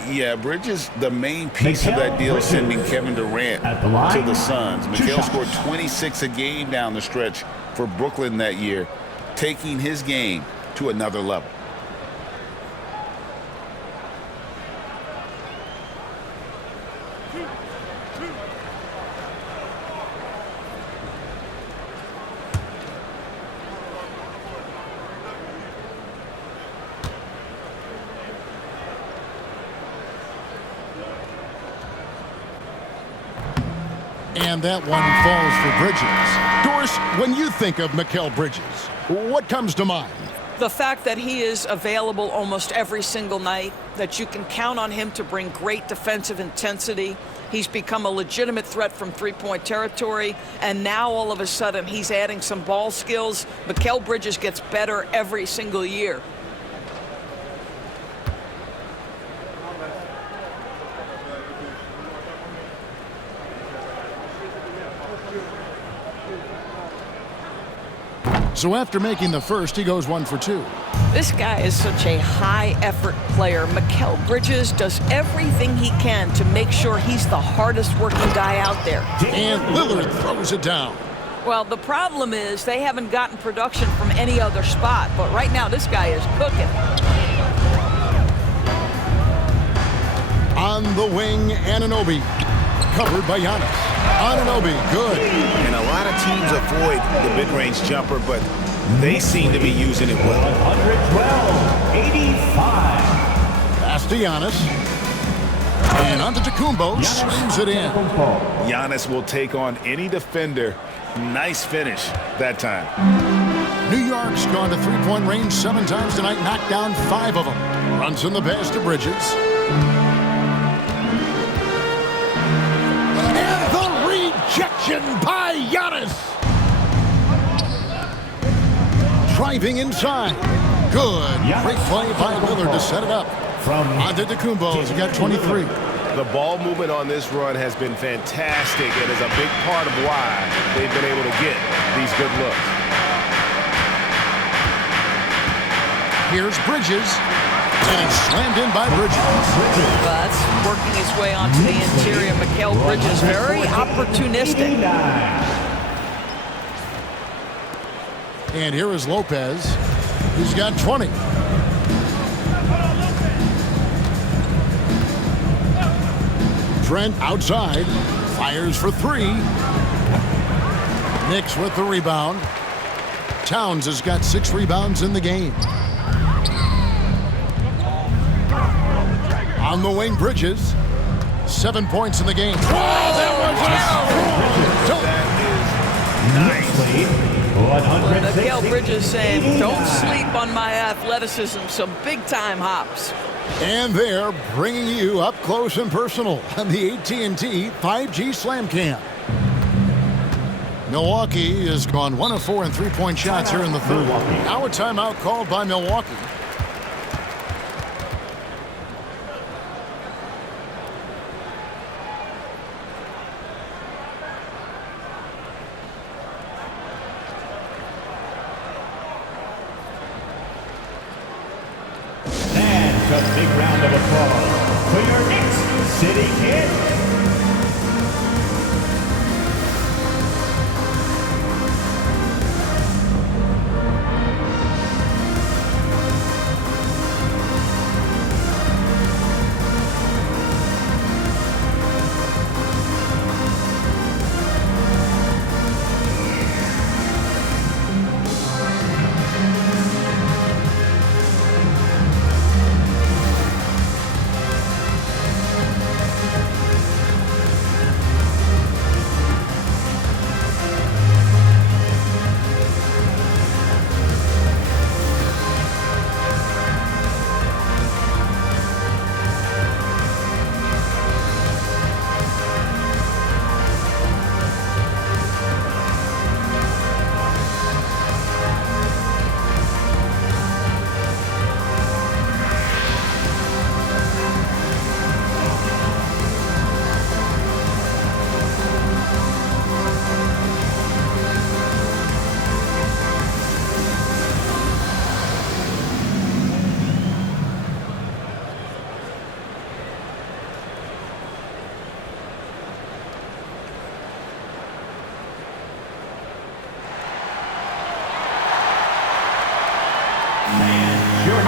Yeah, Bridges, the main piece of that deal, sending Kevin Durant to the Suns. Mikal scored 26 a game down the stretch for Brooklyn that year, taking his game to another level. And that one falls for Bridges. Doris, when you think of Mikal Bridges, what comes to mind? The fact that he is available almost every single night, that you can count on him to bring great defensive intensity. He's become a legitimate threat from three-point territory, and now all of a sudden he's adding some ball skills. Mikal Bridges gets better every single year. So after making the first, he goes 1 for 2. This guy is such a high-effort player. Mikal Bridges does everything he can to make sure he's the hardest-working guy out there. And Lillard throws it down. Well, the problem is they haven't gotten production from any other spot, but right now this guy is cooking. On the wing, Anunoby. Covered by Giannis. Anunoby, good. And a lot of teams avoid the mid-range jumper, but they seem to be using it well. 112-85. Pass to Giannis. And Antetokounmpo swings it in. Giannis will take on any defender. Nice finish that time. New York's gone to three-point range 7 times tonight, knocked down 5 of them. Runs in the pass to Bridges. Rejection by Giannis. Driving inside. Good. Great play by Lillard to set it up. Antetokounmpo's got 23. The ball movement on this run has been fantastic and is a big part of why they've been able to get these good looks. Here's Bridges. And it's slammed in by Bridges. That's working his way onto the interior. Mikal Bridges, very opportunistic. And here is Lopez. He's got 20. Trent outside. Fires for 3. Knicks with the rebound. Towns has got 6 rebounds in the game. On the wing, Bridges. 7 points in the game. Oh, that was nice. Mikal Bridges saying, don't sleep on my athleticism. Some big-time hops. And they're bringing you up close and personal on the AT&T 5G Slam Cam. Milwaukee has gone 1 of 4 in three-point shots here in the third. Now a timeout called by Milwaukee. And a big round of applause for your Knicks City Kid.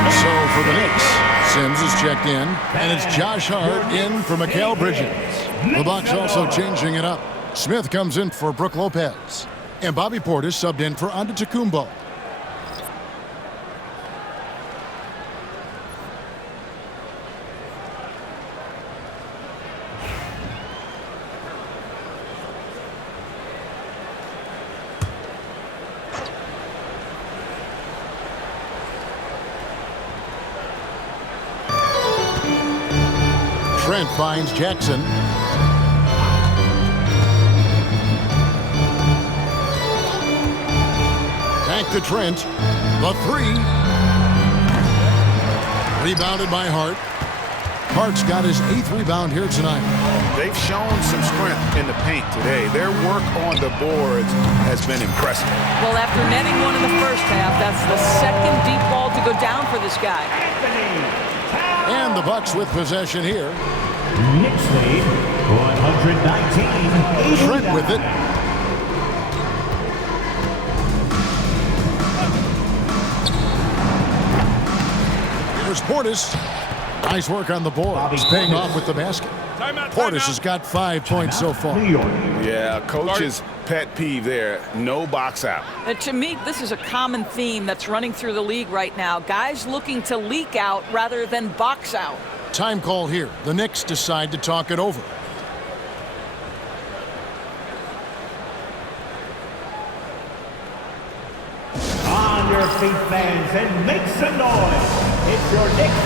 So for the Knicks, Sims is checked in, and it's Josh Hart in for Mikal Bridges. The Bucks also changing it up. Smith comes in for Brook Lopez, and Bobby Portis subbed in for Antetokounmpo. Trent finds Jackson. Back to Trent. The three. Rebounded by Hart. Hart's got his 8th rebound here tonight. They've shown some strength in the paint today. Their work on the boards has been impressive. Well, after netting one in the first half, that's the second deep ball to go down for this guy. And the Bucks with possession here. Knicks lead 119. Trent with it. Here's Portis. Nice work on the board. He's paying off with the basket. Portis has got 5 points so far. Yeah, coach's pet peeve there. No box out. To me, this is a common theme that's running through the league right now. Guys looking to leak out rather than box out. Time call here. The Knicks decide to talk it over. On your feet, fans, and make some noise. It's your Knicks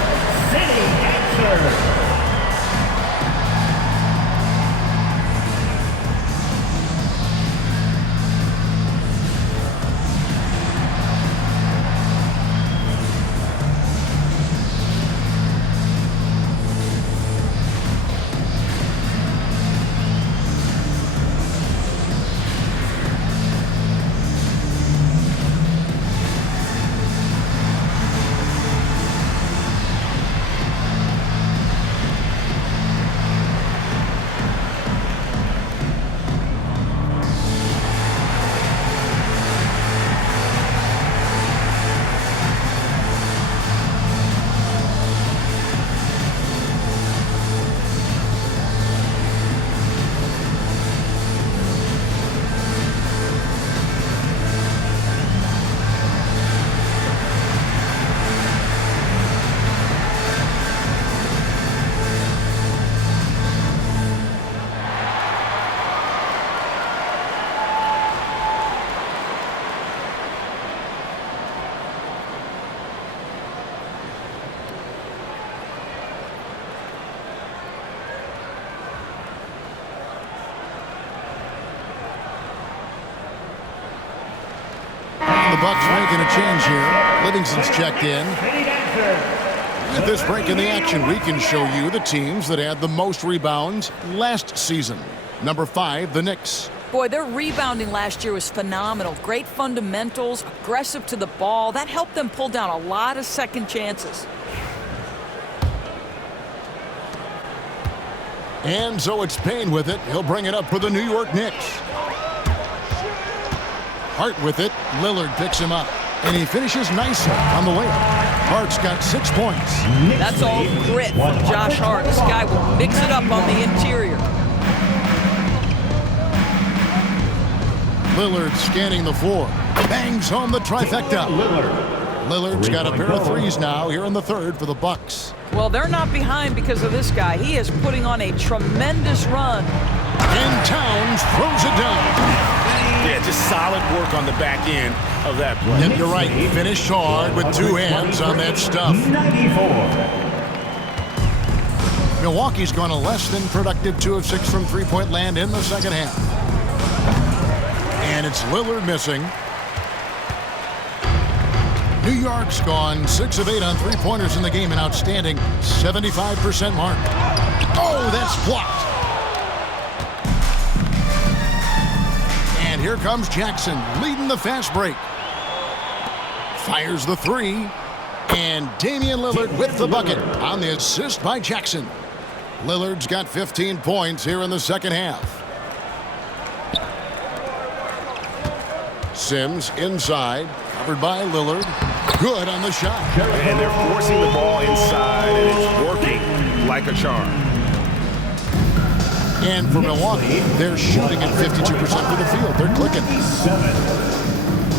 City Answer. Bucks making a change here. Livingston's checked in. At this break in the action, we can show you the teams that had the most rebounds last season. Number 5, the Knicks. Boy, their rebounding last year was phenomenal. Great fundamentals, aggressive to the ball. That helped them pull down a lot of second chances. And so it's Payne with it. He'll bring it up for the New York Knicks. Hart with it. Lillard picks him up. And he finishes nicely on the layup. Hart's got 6 points. That's all grit from Josh Hart. This guy will mix it up on the interior. Lillard scanning the floor. Bangs home the trifecta. Lillard's got a pair of threes now here in the third for the Bucks. Well, they're not behind because of this guy. He is putting on a tremendous run. And Towns throws it down. Yeah, just solid work on the back end of that play. Yep, you're right. He finished hard with 2 hands on that stuff. 94. Milwaukee's gone a less than productive 2 of 6 from three-point land in the second half. And it's Lillard missing. New York's gone 6 of 8 on three-pointers in the game, an outstanding 75% mark. Oh, that's blocked. And here comes Jackson leading the fast break. Fires the 3. And Damian Lillard with the bucket on the assist by Jackson. Lillard's got 15 points here in the second half. Sims inside, covered by Lillard. Good on the shot. And they're forcing the ball inside, and it's working like a charm. And for Milwaukee, they're shooting at 52% for the field. They're clicking.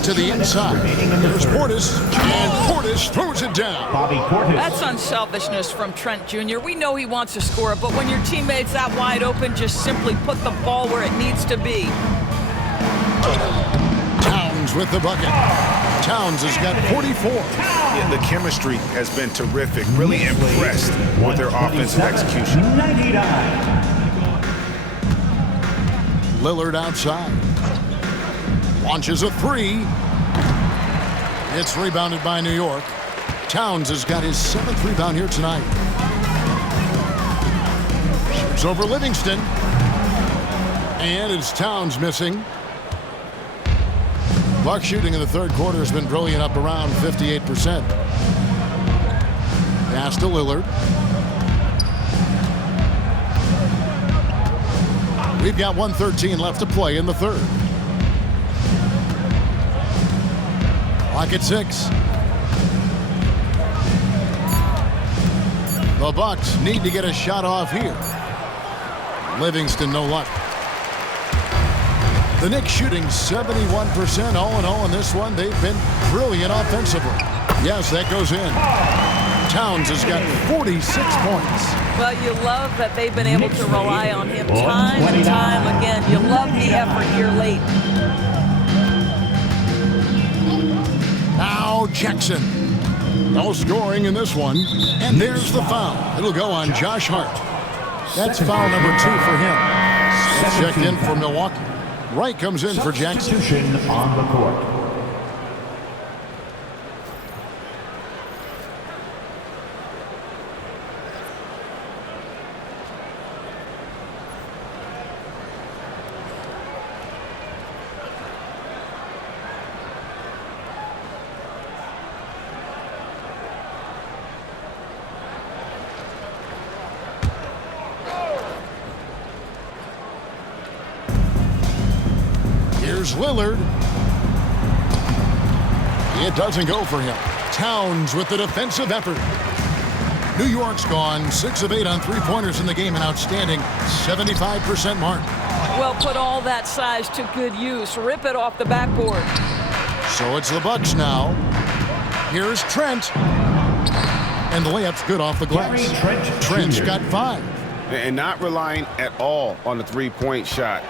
To the inside. There's Portis, and Portis throws it down. That's unselfishness from Trent Jr. We know he wants to score, but when your teammate's that wide open, just simply put the ball where it needs to be. Towns with the bucket. Towns has got 44. Yeah, the chemistry has been terrific. Really impressed with their offensive execution. 99. Lillard outside. Launches a 3. It's rebounded by New York. Towns has got his 7th rebound here tonight. Shoots over Livingston. And it's Towns missing. Buck shooting in the third quarter has been brilliant, up around 58%. Pass to Lillard. We've got 1:13 left to play in the third. Clock at 6. The Bucks need to get a shot off here. Livingston, no luck. The Knicks shooting 71% all in all in this one. They've been brilliant offensively. Yes, that goes in. Towns has got 46 points. Well, you love that they've been able to rely on him time and time again. You love the effort here late. Now Jackson. No scoring in this one. And there's the foul. It'll go on Josh Hart. That's foul number 2 for him. That's checked in for Milwaukee. Wright comes in for Jackson. Substitution on the court. Here's Lillard. It doesn't go for him. Towns with the defensive effort. New York's gone 6 of 8 on three-pointers in the game, an outstanding 75% mark. Well, put all that size to good use. Rip it off the backboard. So it's the Bucks now. Here's Trent. And the layup's good off the glass. Trent's got 5. And not relying at all on the three-point shot.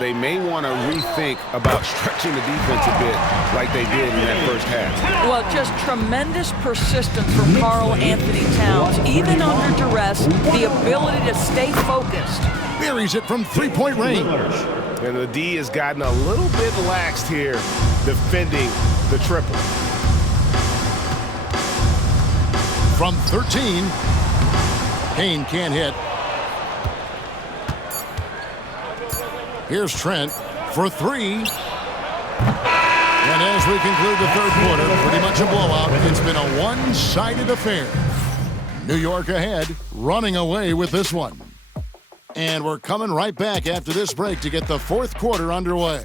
They may want to rethink about stretching the defense a bit like they did in that first half. Well, just tremendous persistence from Karl-Anthony Towns. Even under duress, the ability to stay focused. Buries it from three-point range. And the D has gotten a little bit laxed here defending the triple. From 13, Payne can't hit. Here's Trent for 3. And as we conclude the third quarter, pretty much a blowout. It's been a one-sided affair. New York ahead, running away with this one. And we're coming right back after this break to get the fourth quarter underway.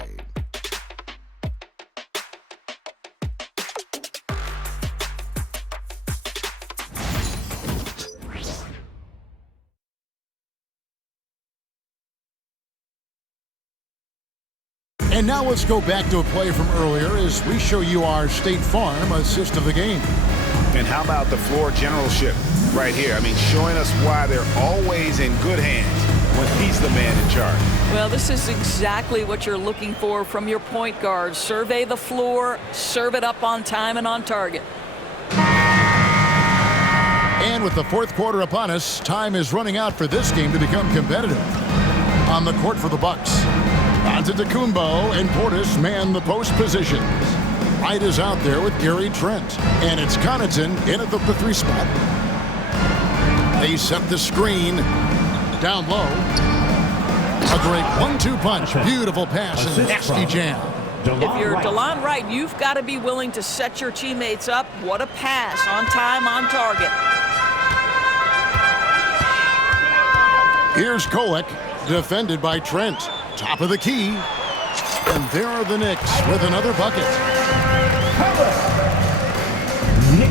And now let's go back to a play from earlier as we show you our State Farm assist of the game. And how about the floor generalship right here? I mean, showing us why they're always in good hands when he's the man in charge. Well, this is exactly what you're looking for from your point guard. Survey the floor, serve it up on time and on target. And with the fourth quarter upon us, time is running out for this game to become competitive. On the court for the Bucks, Antetokounmpo and Portis man the post positions. Wright is out there with Gary Trent. And it's Connaughton in at the 3 spot. They set the screen down low. A great 1-2 punch. Beautiful pass and nasty jam. If you're DeLon Wright, you've got to be willing to set your teammates up. What a pass. On time, on target. Here's Kolek, defended by Trent. Top of the key. And there are the Knicks with another bucket.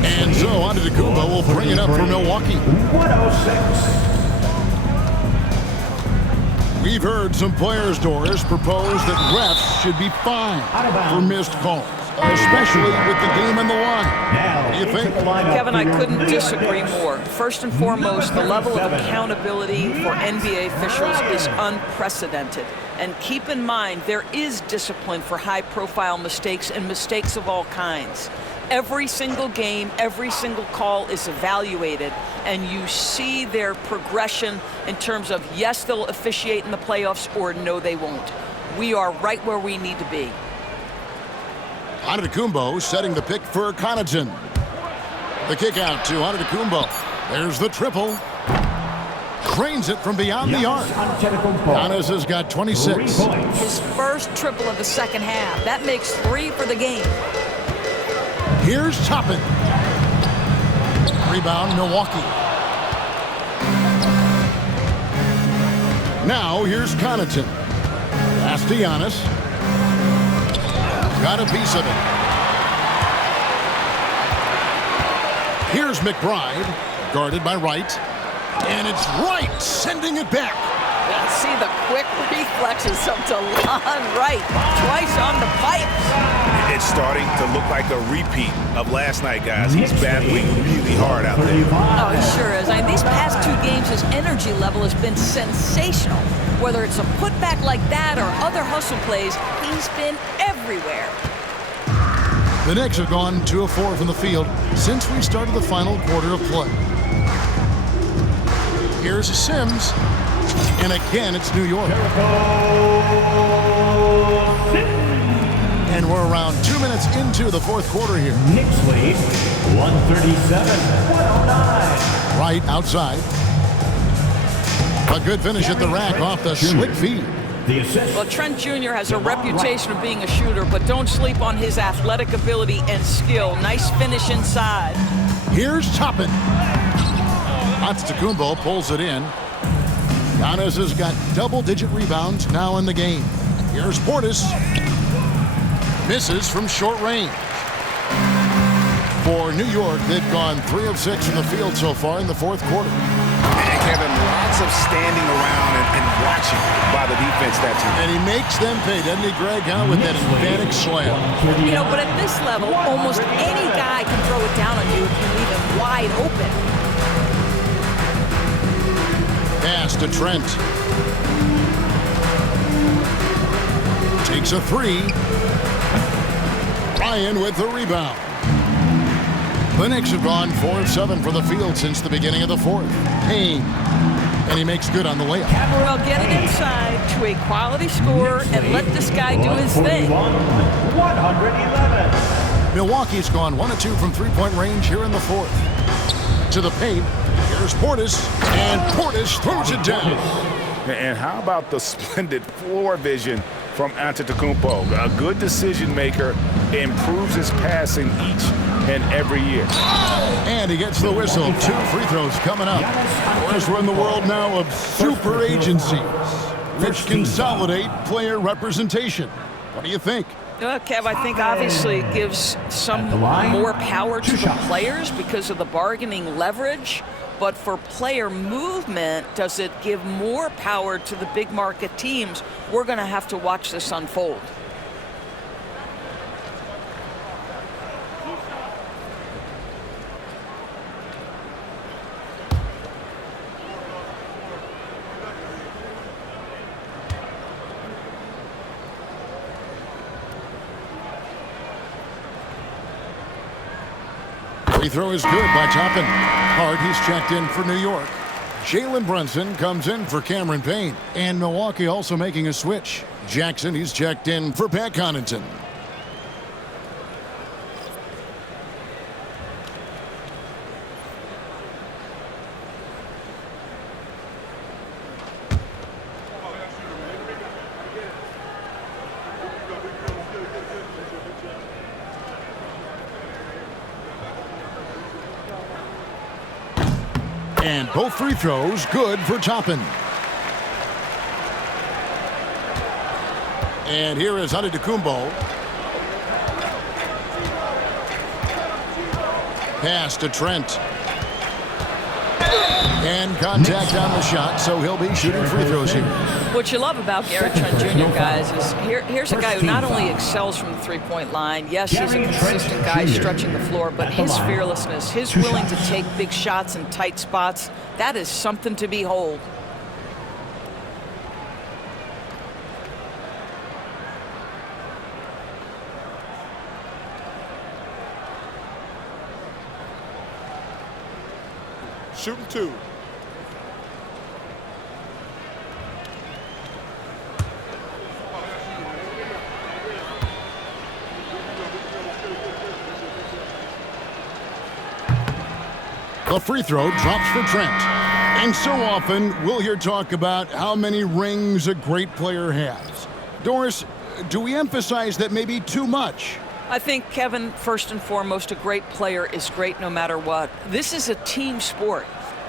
And so Antetokounmpo will bring it up for Milwaukee. 106. We've heard some players, Doris, propose that refs should be fined for missed calls, especially with the game on the line. What do you think? Kevin, I couldn't disagree more. First and foremost, the level of accountability for NBA officials is unprecedented. And keep in mind, there is discipline for high-profile mistakes and mistakes of all kinds. Every single game, every single call is evaluated, and you see their progression in terms of, yes, they'll officiate in the playoffs, or no, they won't. We are right where we need to be. Antetokounmpo setting the pick for Connaughton. The kick out to Antetokounmpo. There's the triple. Cranes it from beyond the arc. Giannis has got 26. His first triple of the second half. That makes 3 for the game. Here's Toppin. Rebound, Milwaukee. Now here's Connaughton. Pass to Giannis. Got a piece of it. Here's McBride, guarded by Wright. And it's Wright sending it back. See the quick reflexes of DeLon Wright. Twice on the pipes. It's starting to look like a repeat of last night, guys. He's battling really hard out there. Oh, he sure is. I mean, these past 2 games, his energy level has been sensational. Whether it's a putback like that or other hustle plays, he's been everywhere. The Knicks have gone 2 of 4 from the field since we started the final quarter of play. Here's Sims. And again, it's New York. And we're around 2 minutes into the fourth quarter here. Knicks lead 137-109. Right outside. A good finish at the rack off the slick feed. Well, Trent Jr. has a reputation of being a shooter, but don't sleep on his athletic ability and skill. Nice finish inside. Here's Toppin. Antetokounmpo pulls it in. Giannis has got double-digit rebounds now in the game. Here's Portis. Misses from short range. For New York, they've gone 3 of 6 from the field so far in the fourth quarter. And Kevin, lots of standing around and watching by the defense that team. And he makes them pay, doesn't he, Greg, with that emphatic slam. You know, but at this level, almost any guy can throw it down on you if you leave him wide open. Pass to Trent. Takes a 3. Ryan with the rebound. The Knicks have gone 4 of 7 for the field since the beginning of the fourth. Payne. And he makes good on the layup. Well, get it inside to a quality scorer and let this guy do his thing. 111. Milwaukee's gone 1 of 2 from three-point range here in the fourth. To the paint. Here's Portis. And Portis throws it down. And how about the splendid floor vision from Antetokounmpo? A good decision maker, improves his passing each and every year. And he gets the whistle. 2 free throws coming up. Of course, we're in the world now of super agencies, which consolidate player representation. What do you think? Kev, I think obviously it gives some more power to the players because of the bargaining leverage. But for player movement, does it give more power to the big market teams? We're going to have to watch this unfold. Free throw is good by Toppin. Hart, he's checked in for New York. Jalen Brunson comes in for Cameron Payne. And Milwaukee also making a switch. Jackson, he's checked in for Pat Connaughton. And both free throws good for Toppin. And here is Antetokounmpo. Pass to Trent. And contact on the shot, so he'll be shooting free throws here. What you love about Gary Trent Jr., guys, is here's a guy who not only excels from the three-point line, yes, he's a consistent guy stretching the floor, but his fearlessness, his willing to take big shots in tight spots, that is something to behold. Shooting 2. The free throw drops for Trent. And so often we'll hear talk about how many rings a great player has. Doris, do we emphasize that maybe too much? I think, Kevin, first and foremost, a great player is great no matter what. This is a team sport,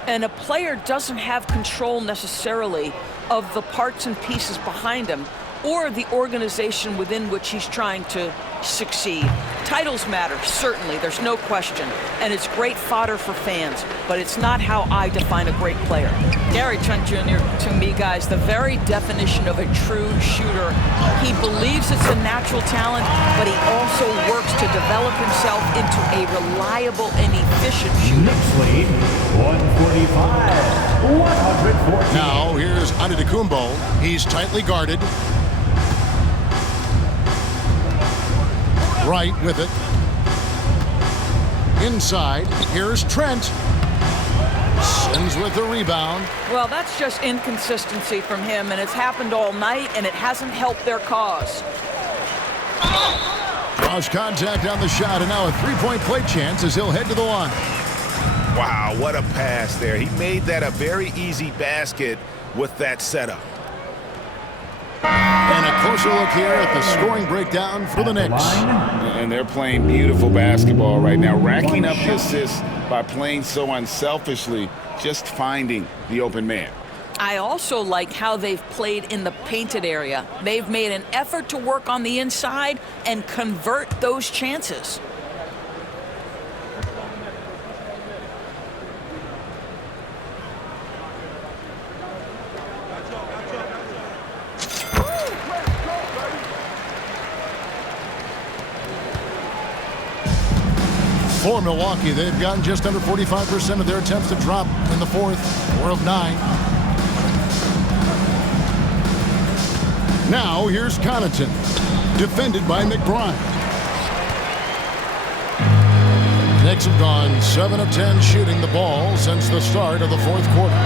and a player doesn't have control necessarily of the parts and pieces behind him or the organization within which he's trying to succeed. Titles matter, certainly, there's no question, and it's great fodder for fans, but it's not how I define a great player. Gary Trent Jr., to me, guys, the very definition of a true shooter. He believes it's a natural talent, but he also works to develop himself into a reliable and efficient shooter. Knicks lead, 145, 114. Now here's Antetokounmpo. He's tightly guarded. Right with it. Inside, here's Trent. Sends with the rebound. Well, that's just inconsistency from him, and it's happened all night, and it hasn't helped their cause. Draws contact on the shot, and now a three-point play chance as he'll head to the line. Wow, what a pass there. He made that a very easy basket with that setup. And a closer look here at the scoring breakdown for the Knicks. And they're playing beautiful basketball right now, racking up the assists by playing so unselfishly, just finding the open man. I also like how they've played in the painted area. They've made an effort to work on the inside and convert those chances. For Milwaukee, they've gotten just under 45% of their attempts to drop in the fourth, 4 of 9. Now here's Connaughton, defended by McBride. Knicks have gone 7 of 10 shooting the ball since the start of the fourth quarter.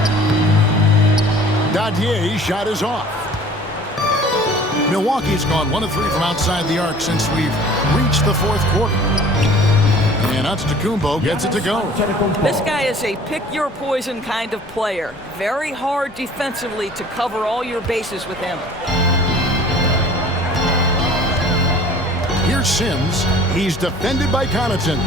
Dadier's shot is off. Milwaukee's gone 1 of 3 from outside the arc since we've reached the fourth quarter. And Antetokounmpo gets it to go. This guy is a pick-your-poison kind of player. Very hard defensively to cover all your bases with him. Here's Sims. He's defended by Connaughton.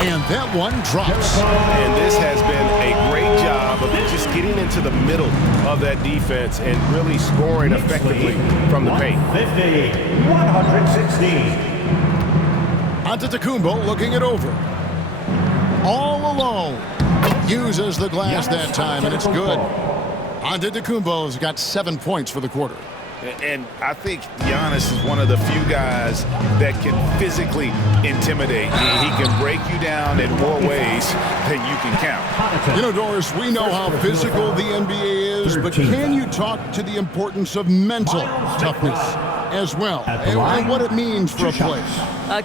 And that one drops. And this has been a great job of just getting into the middle of that defense and really scoring effectively from the paint. 116. Antetokounmpo looking it over. All alone. Uses the glass that time, and it's good. Antetokounmpo's got 7 points for the quarter. And I think Giannis is one of the few guys that can physically intimidate. He can break you down in more ways than you can count. You know, Doris, we know how physical the NBA is, but can you talk to the importance of mental toughness as well, and what it means for a player?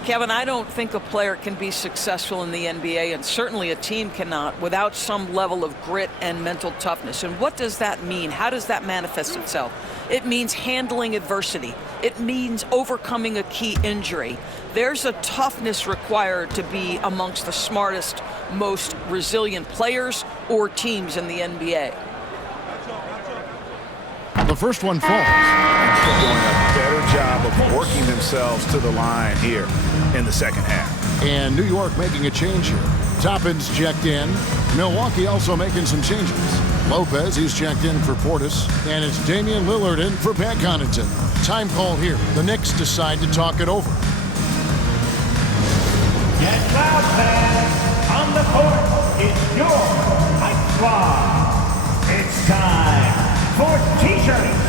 Kevin, I don't think a player can be successful in the NBA, and certainly a team cannot, without some level of grit and mental toughness. And what does that mean? How does that manifest itself? It means handling adversity. It means overcoming a key injury. There's a toughness required to be amongst the smartest, most resilient players or teams in the NBA. The first one falls. They're doing a better job of working themselves to the line here in the second half. And New York making a change here. Toppin's checked in. Milwaukee also making some changes. Lopez, he's checked in for Portis. And it's Damian Lillard in for Pat Connaughton. Time call here. The Knicks decide to talk it over. Get loud, fans. On the court, it's your hype squad. It's time for T-shirts.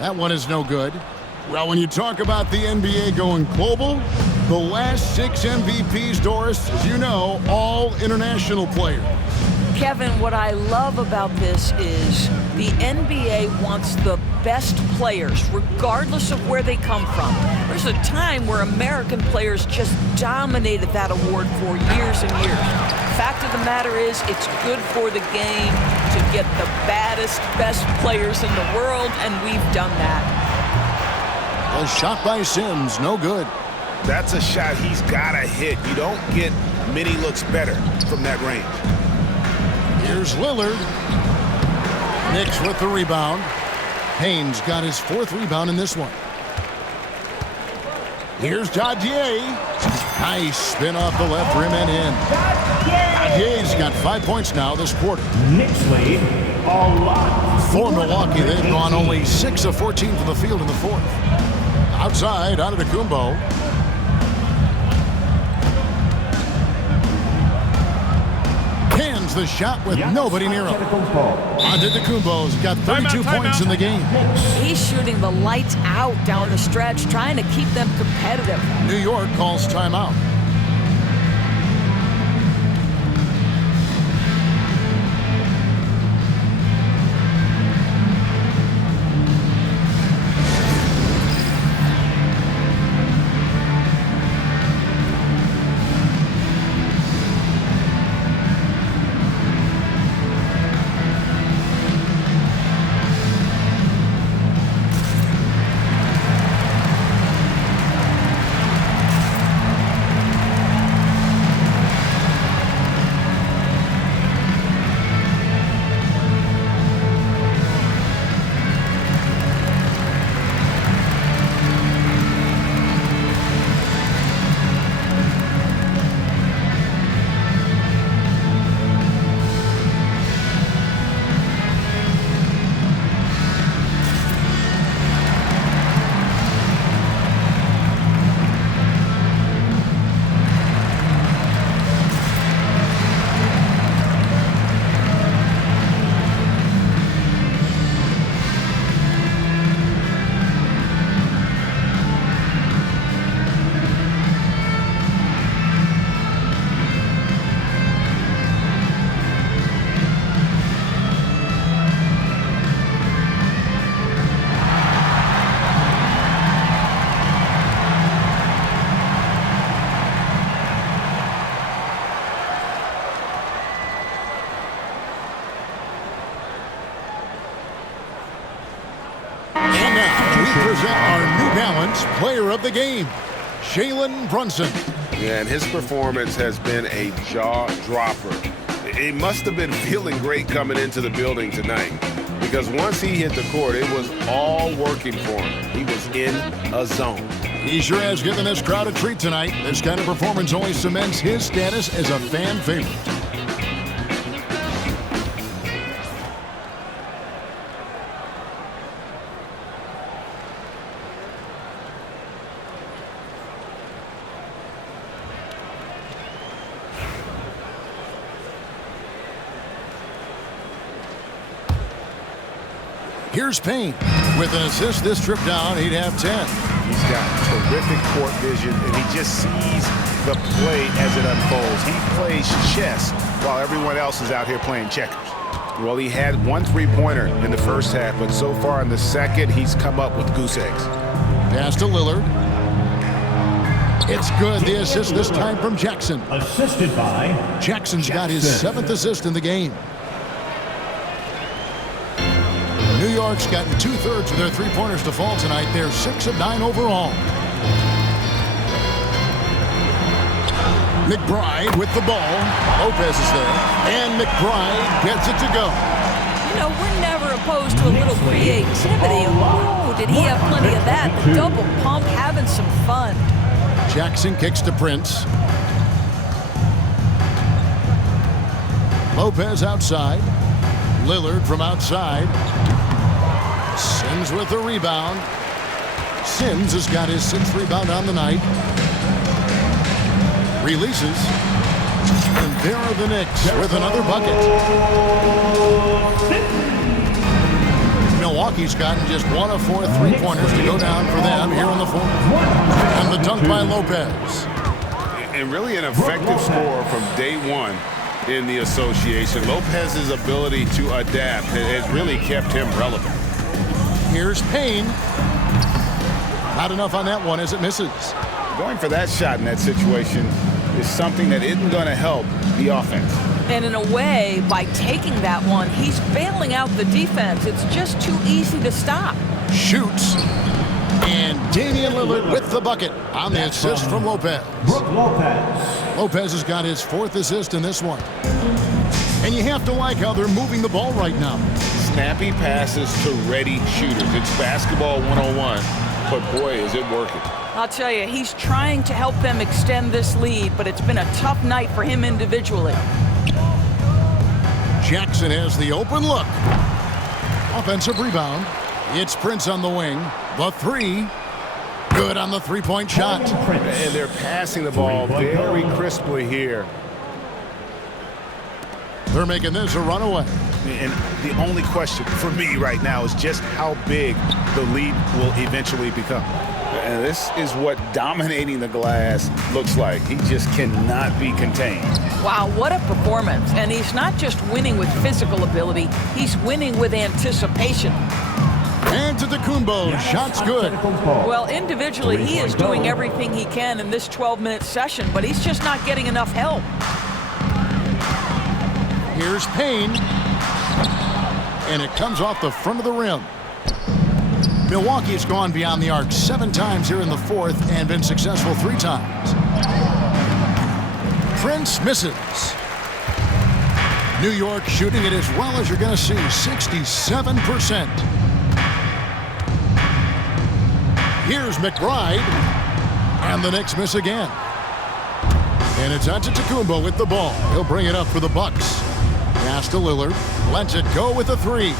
That one is no good. Well, when you talk about the NBA going global, the last 6 MVPs, Doris, as you know, all international players. Kevin, what I love about this is the NBA wants the best players, regardless of where they come from. There's a time where American players just dominated that award for years and years. Fact of the matter is, it's good for the game to get the baddest, best players in the world, and we've done that. A shot by Sims, no good. That's a shot he's got to hit. You don't get many looks better from that range. Here's Lillard. Knicks with the rebound. Haynes got his 4th rebound in this one. Here's Dadier. Nice spin off the left rim and in. Dadier's got 5 points now this quarter. Knicks lead a lot. For Milwaukee, they've gone only 6 of 14 from the field in the 4th. Outside, Antetokounmpo. Sends the shot with nobody near him. Antetokounmpo's got 32 points in the game. He's shooting the lights out down the stretch, trying to keep them competitive. New York calls timeout. Our New Balance Player of the Game, Jalen Brunson. Yeah, and his performance has been a jaw-dropper. He must have been feeling great coming into the building tonight, because once he hit the court, it was all working for him. He was in a zone. He sure has given this crowd a treat tonight. This kind of performance only cements his status as a fan favorite. Here's Payne. With an assist this trip down, he'd have 10. He's got terrific court vision, and he just sees the play as it unfolds. He plays chess while everyone else is out here playing checkers. Well, he had one three-pointer in the first half, but so far in the second, he's come up with goose eggs. Pass to Lillard. It's good. The assist this time from Jackson. Assisted by Jackson's got his 7th assist in the game. New York's gotten 2/3 of their three-pointers to fall tonight. They're 6 of 9 overall. McBride with the ball. Lopez is there. And McBride gets it to go. You know, we're never opposed to a little creativity. Oh, did he have plenty of that? The double pump, having some fun. Jackson kicks to Prince. Lopez outside. Lillard from outside. Sims with the rebound. Sims has got his 6th rebound on the night. Releases. And there are the Knicks with another bucket. Milwaukee's gotten just 1 of 4 three-pointers to go down for them here in the 4th. And the dunk by Lopez. And really an effective scorer from day one in the association. Lopez's ability to adapt has really kept him relevant. Here's Payne. Not enough on that one as it misses. Going for that shot in that situation is something that isn't going to help the offense. And in a way, by taking that one, he's bailing out the defense. It's just too easy to stop. Shoots. And Damian Lillard with the bucket on the assist from Lopez. Brook Lopez. Lopez has got his 4th assist in this one. And you have to like how they're moving the ball right now. Snappy passes to ready shooters. It's basketball 101, but boy, is it working. I'll tell you, he's trying to help them extend this lead, but it's been a tough night for him individually. Jackson has the open look. Offensive rebound. It's Prince on the wing. The 3. Good on the three-point shot. And they're passing the ball very crisply here. They're making this a runaway. And the only question for me right now is just how big the lead will eventually become. And this is what dominating the glass looks like. He just cannot be contained. Wow, what a performance. And he's not just winning with physical ability, he's winning with anticipation. Antetokounmpo, shots good. Well, individually, he is doing everything he can in this 12-minute session, but he's just not getting enough help. Here's Payne. And it comes off the front of the rim. Milwaukee has gone beyond the arc 7 times here in the fourth and been successful 3 times. Prince misses. New York shooting it as well as you're going to see, 67%. Here's McBride. And the Knicks miss again. And it's Antetokounmpo with the ball. He'll bring it up for the Bucks. Pass to Lillard. Lets it go with the 3.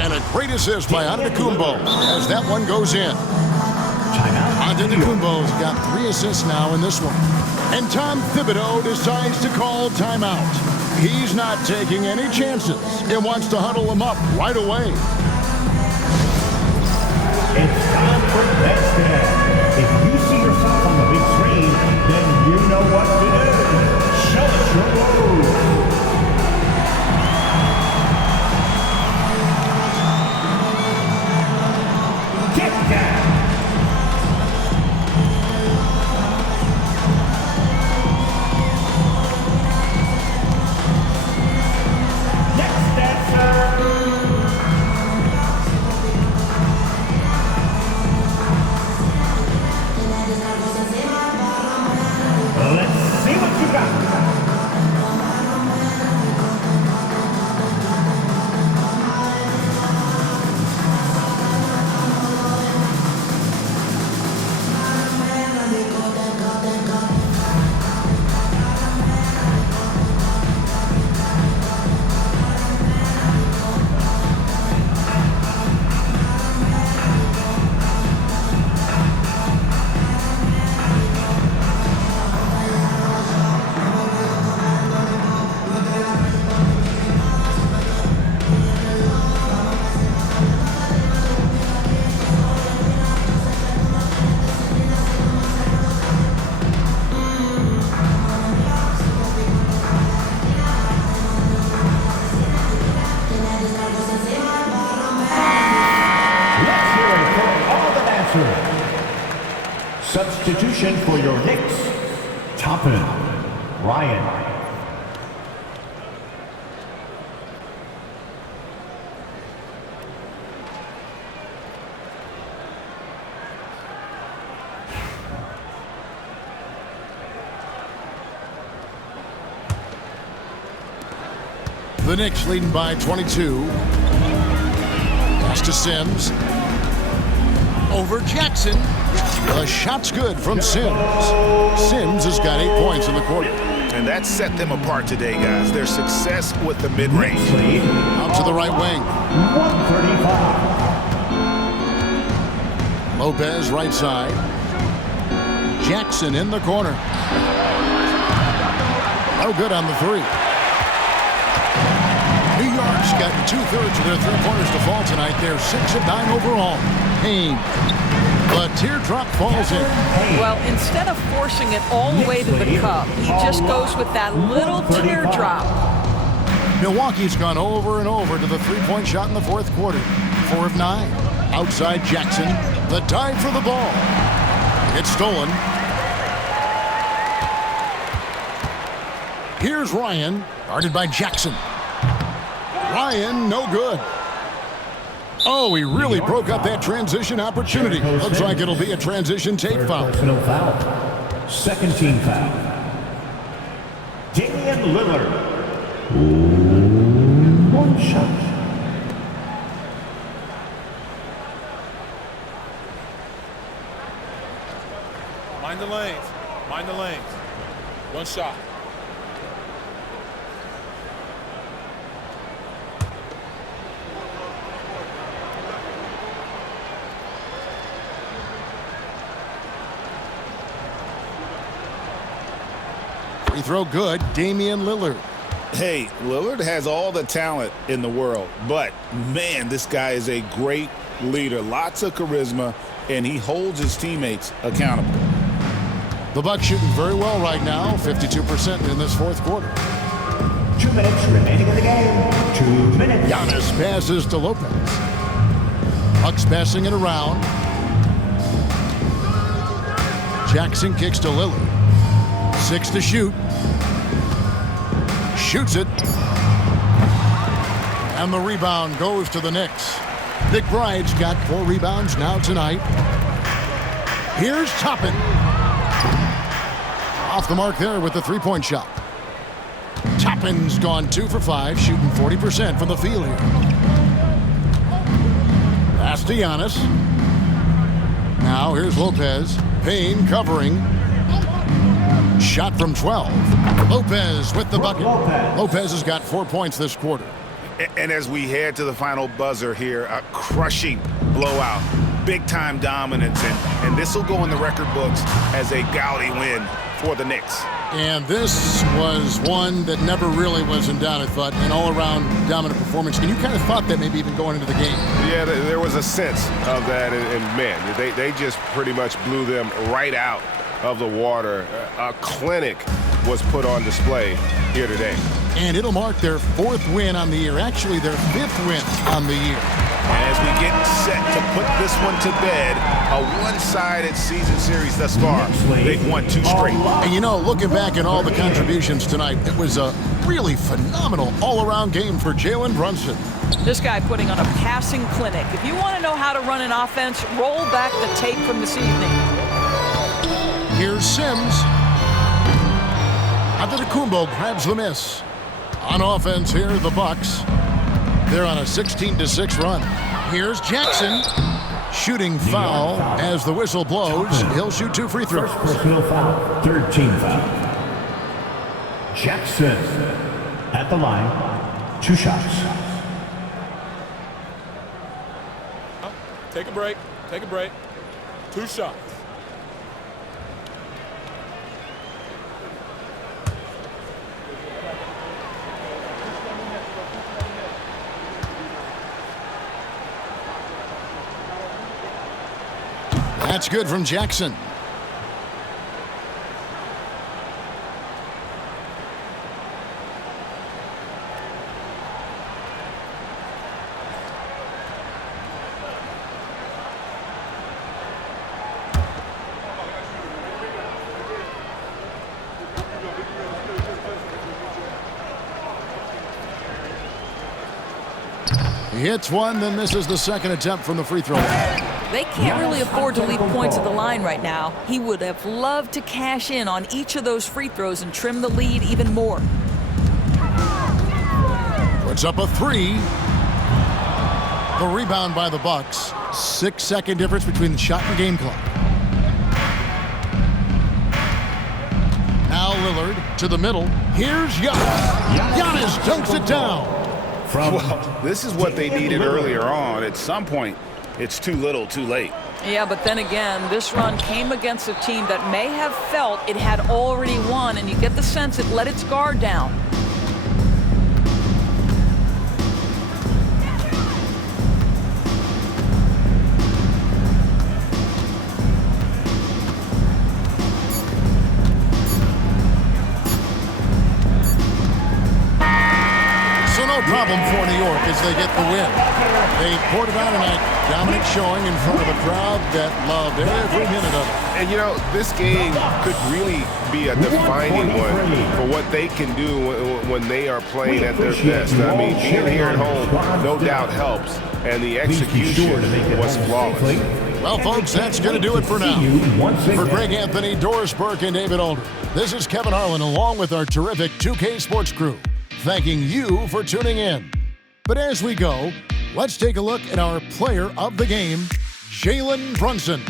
And a great assist by Antetokounmpo as that one goes in. Antetokounmpo's got 3 assists now in this one. And Tom Thibodeau decides to call timeout. He's not taking any chances and wants to huddle them up right away. It's time for Madison. If you see yourself on the big screen, then you know what to do. Show us your move. Get down. Next dancer. Let's see what you got. Substitution for your Knicks, Toppin, Ryan. The Knicks leading by 22. Pass to Sims. Over Jackson. The shot's good from Sims. Sims has got 8 points in the quarter. And that set them apart today, guys. Their success with the mid-range. Out to the right wing. 135. Lopez right side. Jackson in the corner. No good on the 3. New York's gotten 2/3 of their 3-pointers to fall tonight. They're 6 of 9 overall. Payne. The teardrop falls in. Well, instead of forcing it all the way to the cup, he just goes with that little teardrop. Milwaukee's gone over and over to the 3-point shot in the fourth quarter. 4 of 9. Outside Jackson. The dive for the ball. It's stolen. Here's Ryan, guarded by Jackson. Ryan, no good. Oh, he really broke up that transition opportunity. Looks like it'll be a transition take foul. Personal foul. Second team foul. Damian Lillard. One shot. Mind the lanes. Mind the lanes. One shot. Free throw good. Damian Lillard. Hey, Lillard has all the talent in the world, but, man, this guy is a great leader. Lots of charisma, and he holds his teammates accountable. The Bucks shooting very well right now, 52% in this fourth quarter. 2 minutes remaining in the game. 2 minutes. Giannis passes to Lopez. Bucks passing it around. Jackson kicks to Lillard. 6 to shoot. Shoots it. And the rebound goes to the Knicks. McBride's got 4 rebounds now tonight. Here's Toppin. Off the mark there with the three-point shot. Toppin's gone 2 for 5, shooting 40% from the field here. Pass to Giannis. Now here's Lopez. Payne covering. Shot from 12. Lopez with the bucket. Lopez has got 4 points this quarter. And as we head to the final buzzer here, a crushing blowout. Big-time dominance, and this will go in the record books as a gaudy win for the Knicks. And this was one that never really was in doubt, I thought, an all-around dominant performance. And you kind of thought that maybe even going into the game. Yeah, there was a sense of that, and man, they just pretty much blew them right out of the water. A clinic was put on display here today. And it'll mark their 4th win on the year, actually their 5th win on the year. As we get set to put this one to bed, a one-sided season series thus far. They've won 2 straight. And you know, looking back at all the contributions tonight, it was a really phenomenal all-around game for Jalen Brunson. This guy putting on a passing clinic. If you want to know how to run an offense, roll back the tape from this evening. Here's Sims. Antetokounmpo grabs the miss. On offense here, the Bucks. They're on a 16-6 run. Here's Jackson. Shooting foul as the whistle blows. He'll shoot 2 free throws. First personal foul, 3rd team foul. Jackson at the line, 2 shots. Take a break. Take a break. 2 shots. That's good from Jackson. He hits one, then misses the second attempt from the free throw line. They can't really afford to leave points at the line right now. He would have loved to cash in on each of those free throws and trim the lead even more. Puts up a 3. The rebound by the Bucks. 6-second difference between the shot and game clock. Now Lillard to the middle. Here's Giannis. Giannis dunks it down. Well, this is what they needed earlier on. At some point, it's too little, too late. Yeah, but then again, this run came against a team that may have felt it had already won, and you get the sense it let its guard down. Problem for New York as they get the win. They poured it out tonight, dominant showing in front of a crowd that loved every minute of it. And you know, this game could really be a defining one for what they can do when they are playing at their best. I mean, being here at home no doubt helps, and the execution was flawless. Well, folks, that's going to do it for now. For Greg Anthony, Doris Burke, and David Alder, this is Kevin Harlan along with our terrific 2K Sports crew, thanking you for tuning in. But as we go, let's take a look at our player of the game, Jalen Brunson.